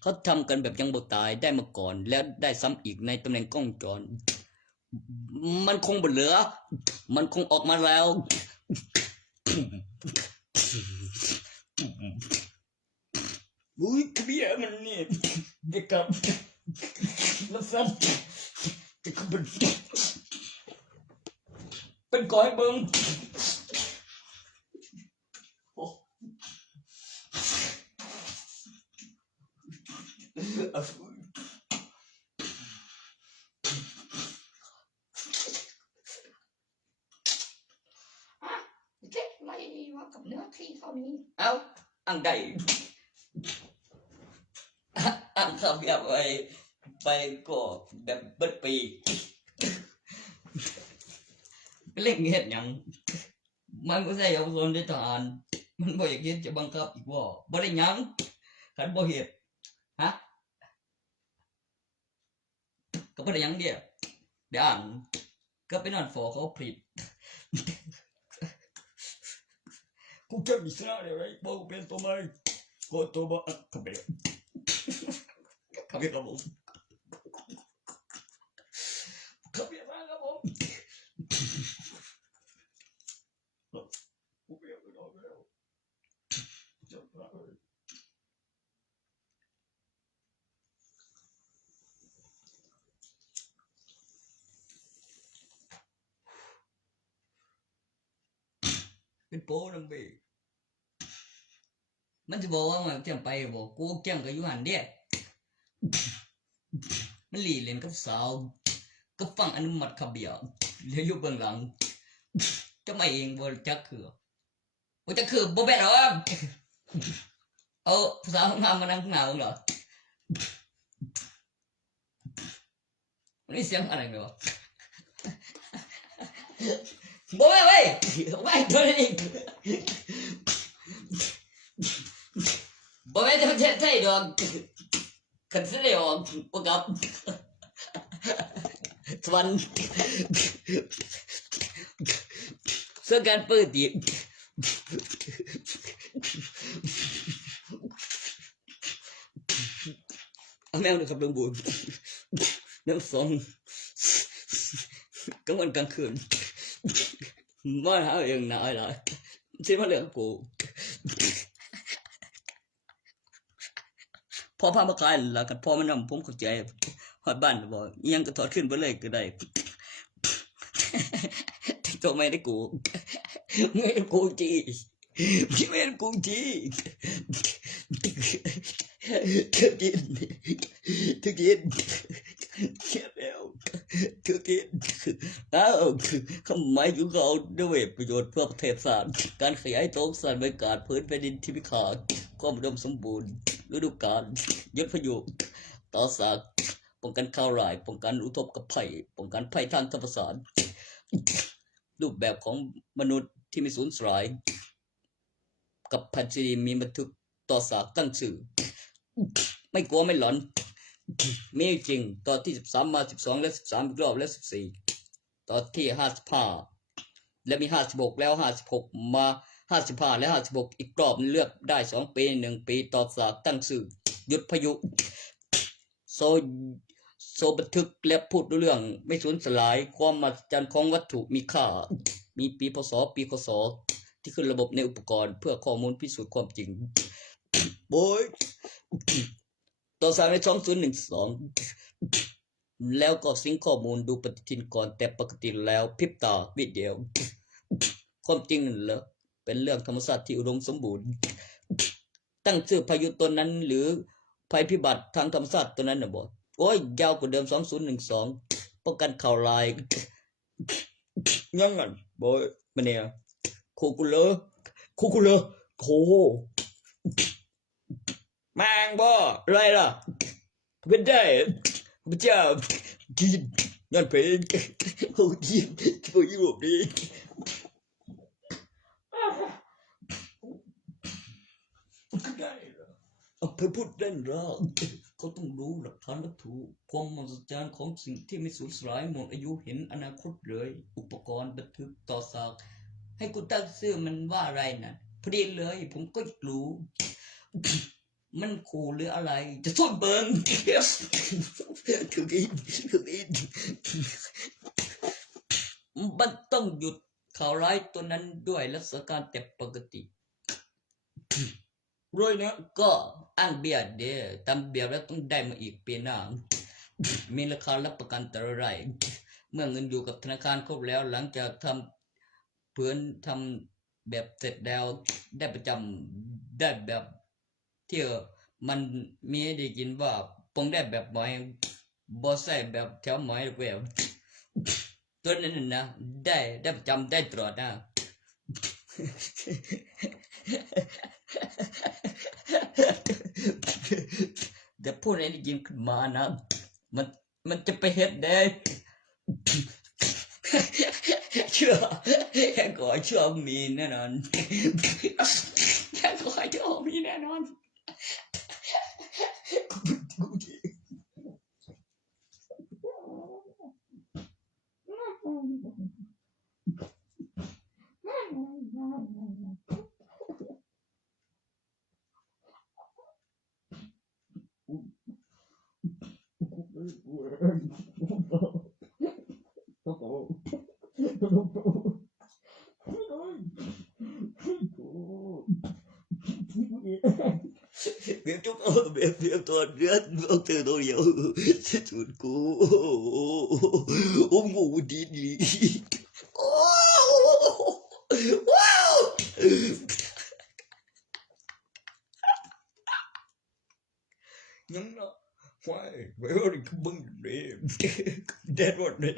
เขาทำกันแบบยังบ่ตายได้มาก่อนแล้วได้ซ้ำอีกในตำแหน่งกล้องจรมันคงบ่เหลือมันคงออกมาแล้วอุ้ยเบี้ยมันนี่เด็กกับแล้วซ้ำจะเป็นก้อยเบิ้งเจ๊อะไรวะกับเนื้อที่เท่านี้เอาอังใดอังขับอย่าไปก็แบบเบิดปีเล่นเฮ็ดหยังมันก็ใช่เอาส่วนในทหารมันบ่อยากเฮ็ดจะบังคับอีกบ่ได้หยังคันบ่เฮ็ดฮะก็บ่ได้หยังเดียวเดี๋ยวอ่านก็ไปนอนฟอเขาผิดกูแค่มีสระเดี๋ยวไอ้บ่เป็นตัวใหม่ก็ตัวบ่ขับไปขับไปครับผมขับไปมาครับผมกูเปลี่ยนไปแล้วจบแล้วเป็นโป้นังเบมันจะบอกว่ามันจะไปบอกกูแจ้งกับยูหันเดียมันหลีเล่นกับสาวก็ฟังอนุมัติขับเบียแล้วอยู่เบื้องหลังจะไม่เองบริจักคือบ่แบดหรอเอาสาวงามมานั่งหนาวเหรอนี่เสียงอะไรเนี่ยวะบ่แบดเว้ยไม่ตัวนี้บ่แม่นจะใช่ดอกคันสิได้ออกบ่กลับสวรรค์เสื้อการเปิดดิเอาแมวนะครับเบิ่งบุญแมวสองกลางวันกลางคืนมาหาเองนะไอ้ล่ะสิมาเรื่องกู พอพามาขายแล้วกันพอมันนำผมเข้าใจฮอดบ้านบ่อิหยังก็ถอดขึ้นไปเลยก็ได้แต่ตัวไม่ได้กูไม่ได้กูจีไม่ได้กูจีทุกทีทุกทีเขียนแล้วทุกทีคำหมายของเขาด้วยประโยชน์เพื่อประเทศชาติการขยายตัวสร้างบรรยากาศพื้นแผ่นดินที่พิขาดความอุดมสมบูรณ์ฤดูกาลยุทธพยุต่อสากป้องกันข่าวร้ายป้องกันอุทกภัยป้องกันภัยทางธรรมศาสตร์รูปแบบของมนุษย์ที่ไม่สูญสลายกับพันธีมีบันทึกต่อสากตั้งชื่อไม่กลัวไม่หลอนมีจริงตอนที่13มา12และ13อีกรอบและ14ตอนที่55และมี56แล้ว56มา55และ56อีกรอบเลือกได้2ปี1ปีต่อสากตั้งชื่อยุทธพยุโซบันทึกและพูดเรื่องไม่สูญสลายความมหัศจรรย์ของวัตถุมีค่ามีปีพศปีคศที่ขึ้นระบบในอุปกรณ์เพื่อข้อมูลพิสูจน์ความจริงโบยต่อสารใน2012แล้วก็ซิงข้อมูลดูปฏิทินก่อนแต่ปกติแล้วพริบตาวิดีโอความจริงเหรอเป็นเรื่องธรรมชาติที่อุดมสมบูรณ์ตั้งชื่อพายุตัวนั้นหรือภัยพิบัติทางธรรมชาติตัวนั้นนะบอกโอ้ยยาวกว่าเดิม2012ป้องกันข่าวร้ายยังไงบอยมาเนี่ยโคกุเลอโคแมงบ่อะไรล่ะเป็นได้พระเจ้ากินงานเพลงโอ้ยโอ้ยยุโรปดีได้เหรอเอาไปพูดเล่นหรอเขาต้องรู้หลักฐานวัตถุความมหัศจรรย์ของสิ่งที่ไม่สูญสลายหมดอายุเห็นอนาคตเลยอุปกรณ์บันทึกต่อสากให้กูตั้งชื่อมันว่าอะไรนะพอดีเลยผมก็รู้มันขู่หรืออะไรจะช่วยเบิ้งคืออีมันต้องหยุดข่าวร้ายตัวนั้นด้วยรักษาการแต่ปกติรวยนะก็อ้างเบียดเดียตามเบียดแล้วต้องได้มาอีกปีหน้ามีราคารับประกันแต่ละรายเมื่อเงินอยู่กับธนาคารครบแล้วหลังจากทำเพื่อนทำแบบเสร็จแล้วได้ประจำได้แบบที่มันมีได้ยินว่าปงได้แบบหมอยบอใส่แบบแถวหมอยแบบตัวนั้นนะได้ประจำได้ตลอดนะแต่พูดอะไรได้ยินขึ้นมานะมันจะไปเฮ็ดได้เชื่อแค่ก่อเชื่อมีแน่นอนแค่ก่อเชื่อมีแน่นอนBiết chút biết tôi biết ông từ tôi hiểu chuột cô ông ngủ đi wow nhưng nó why where are you bưng đi dead one dead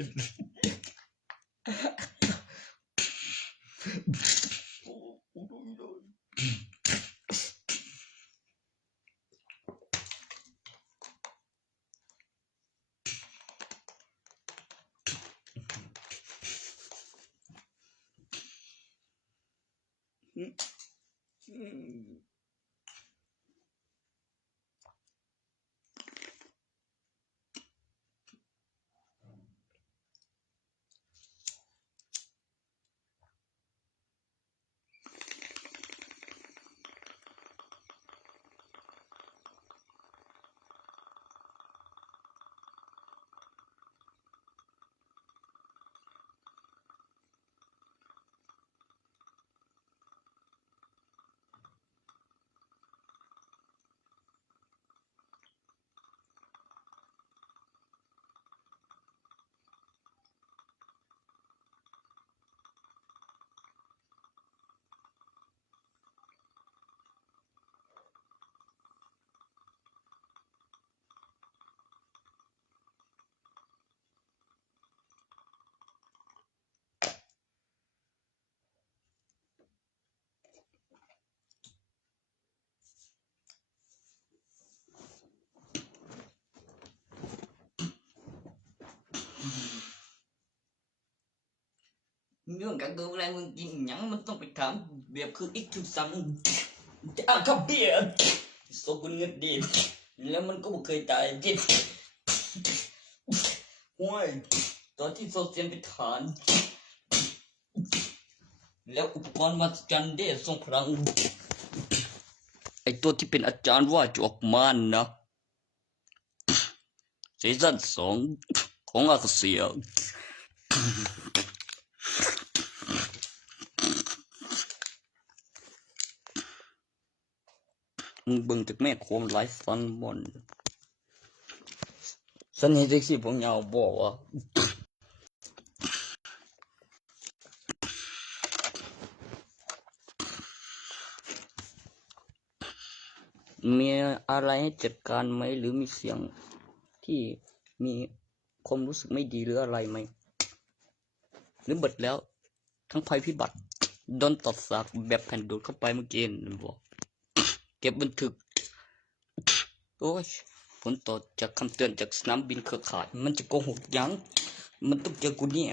เรื่องการดูแลมึงกินหยังมันต้องไปถามแบบคืออีกทุกซ้ำจะอ่านขับเบียร์สกุลเงินดีแล้วมันก็ไม่เคยตายจิตห้วยตอนที่โซเชียลไปฐานแล้วอุปกรณ์มาจันเดชทรงพลังไอตัวที่เป็นอาจารย์ว่าจะออกมานะซีซั่น2ของอาเซียมึงเบิ่งจากแม่โคมไลฟ์ฟันบอลฉันเห็นได้สิผมยาวบอกว่ามีอะไรให้จัดการไหมหรือมีเสียงที่มีความรู้สึกไม่ดีหรืออะไรไหมหรือเบิดแล้วทั้งภัยพิบัติโดนตัดสากแบบแผ่นดูดเข้าไปเมื่อกี้นั่นบอกเก็บบันทึกโอ้ยผลต่อจากคำเตือนจากสนามบินเครือข่ายมันจะโกหกยังมันต้องเจอกูเนี่ย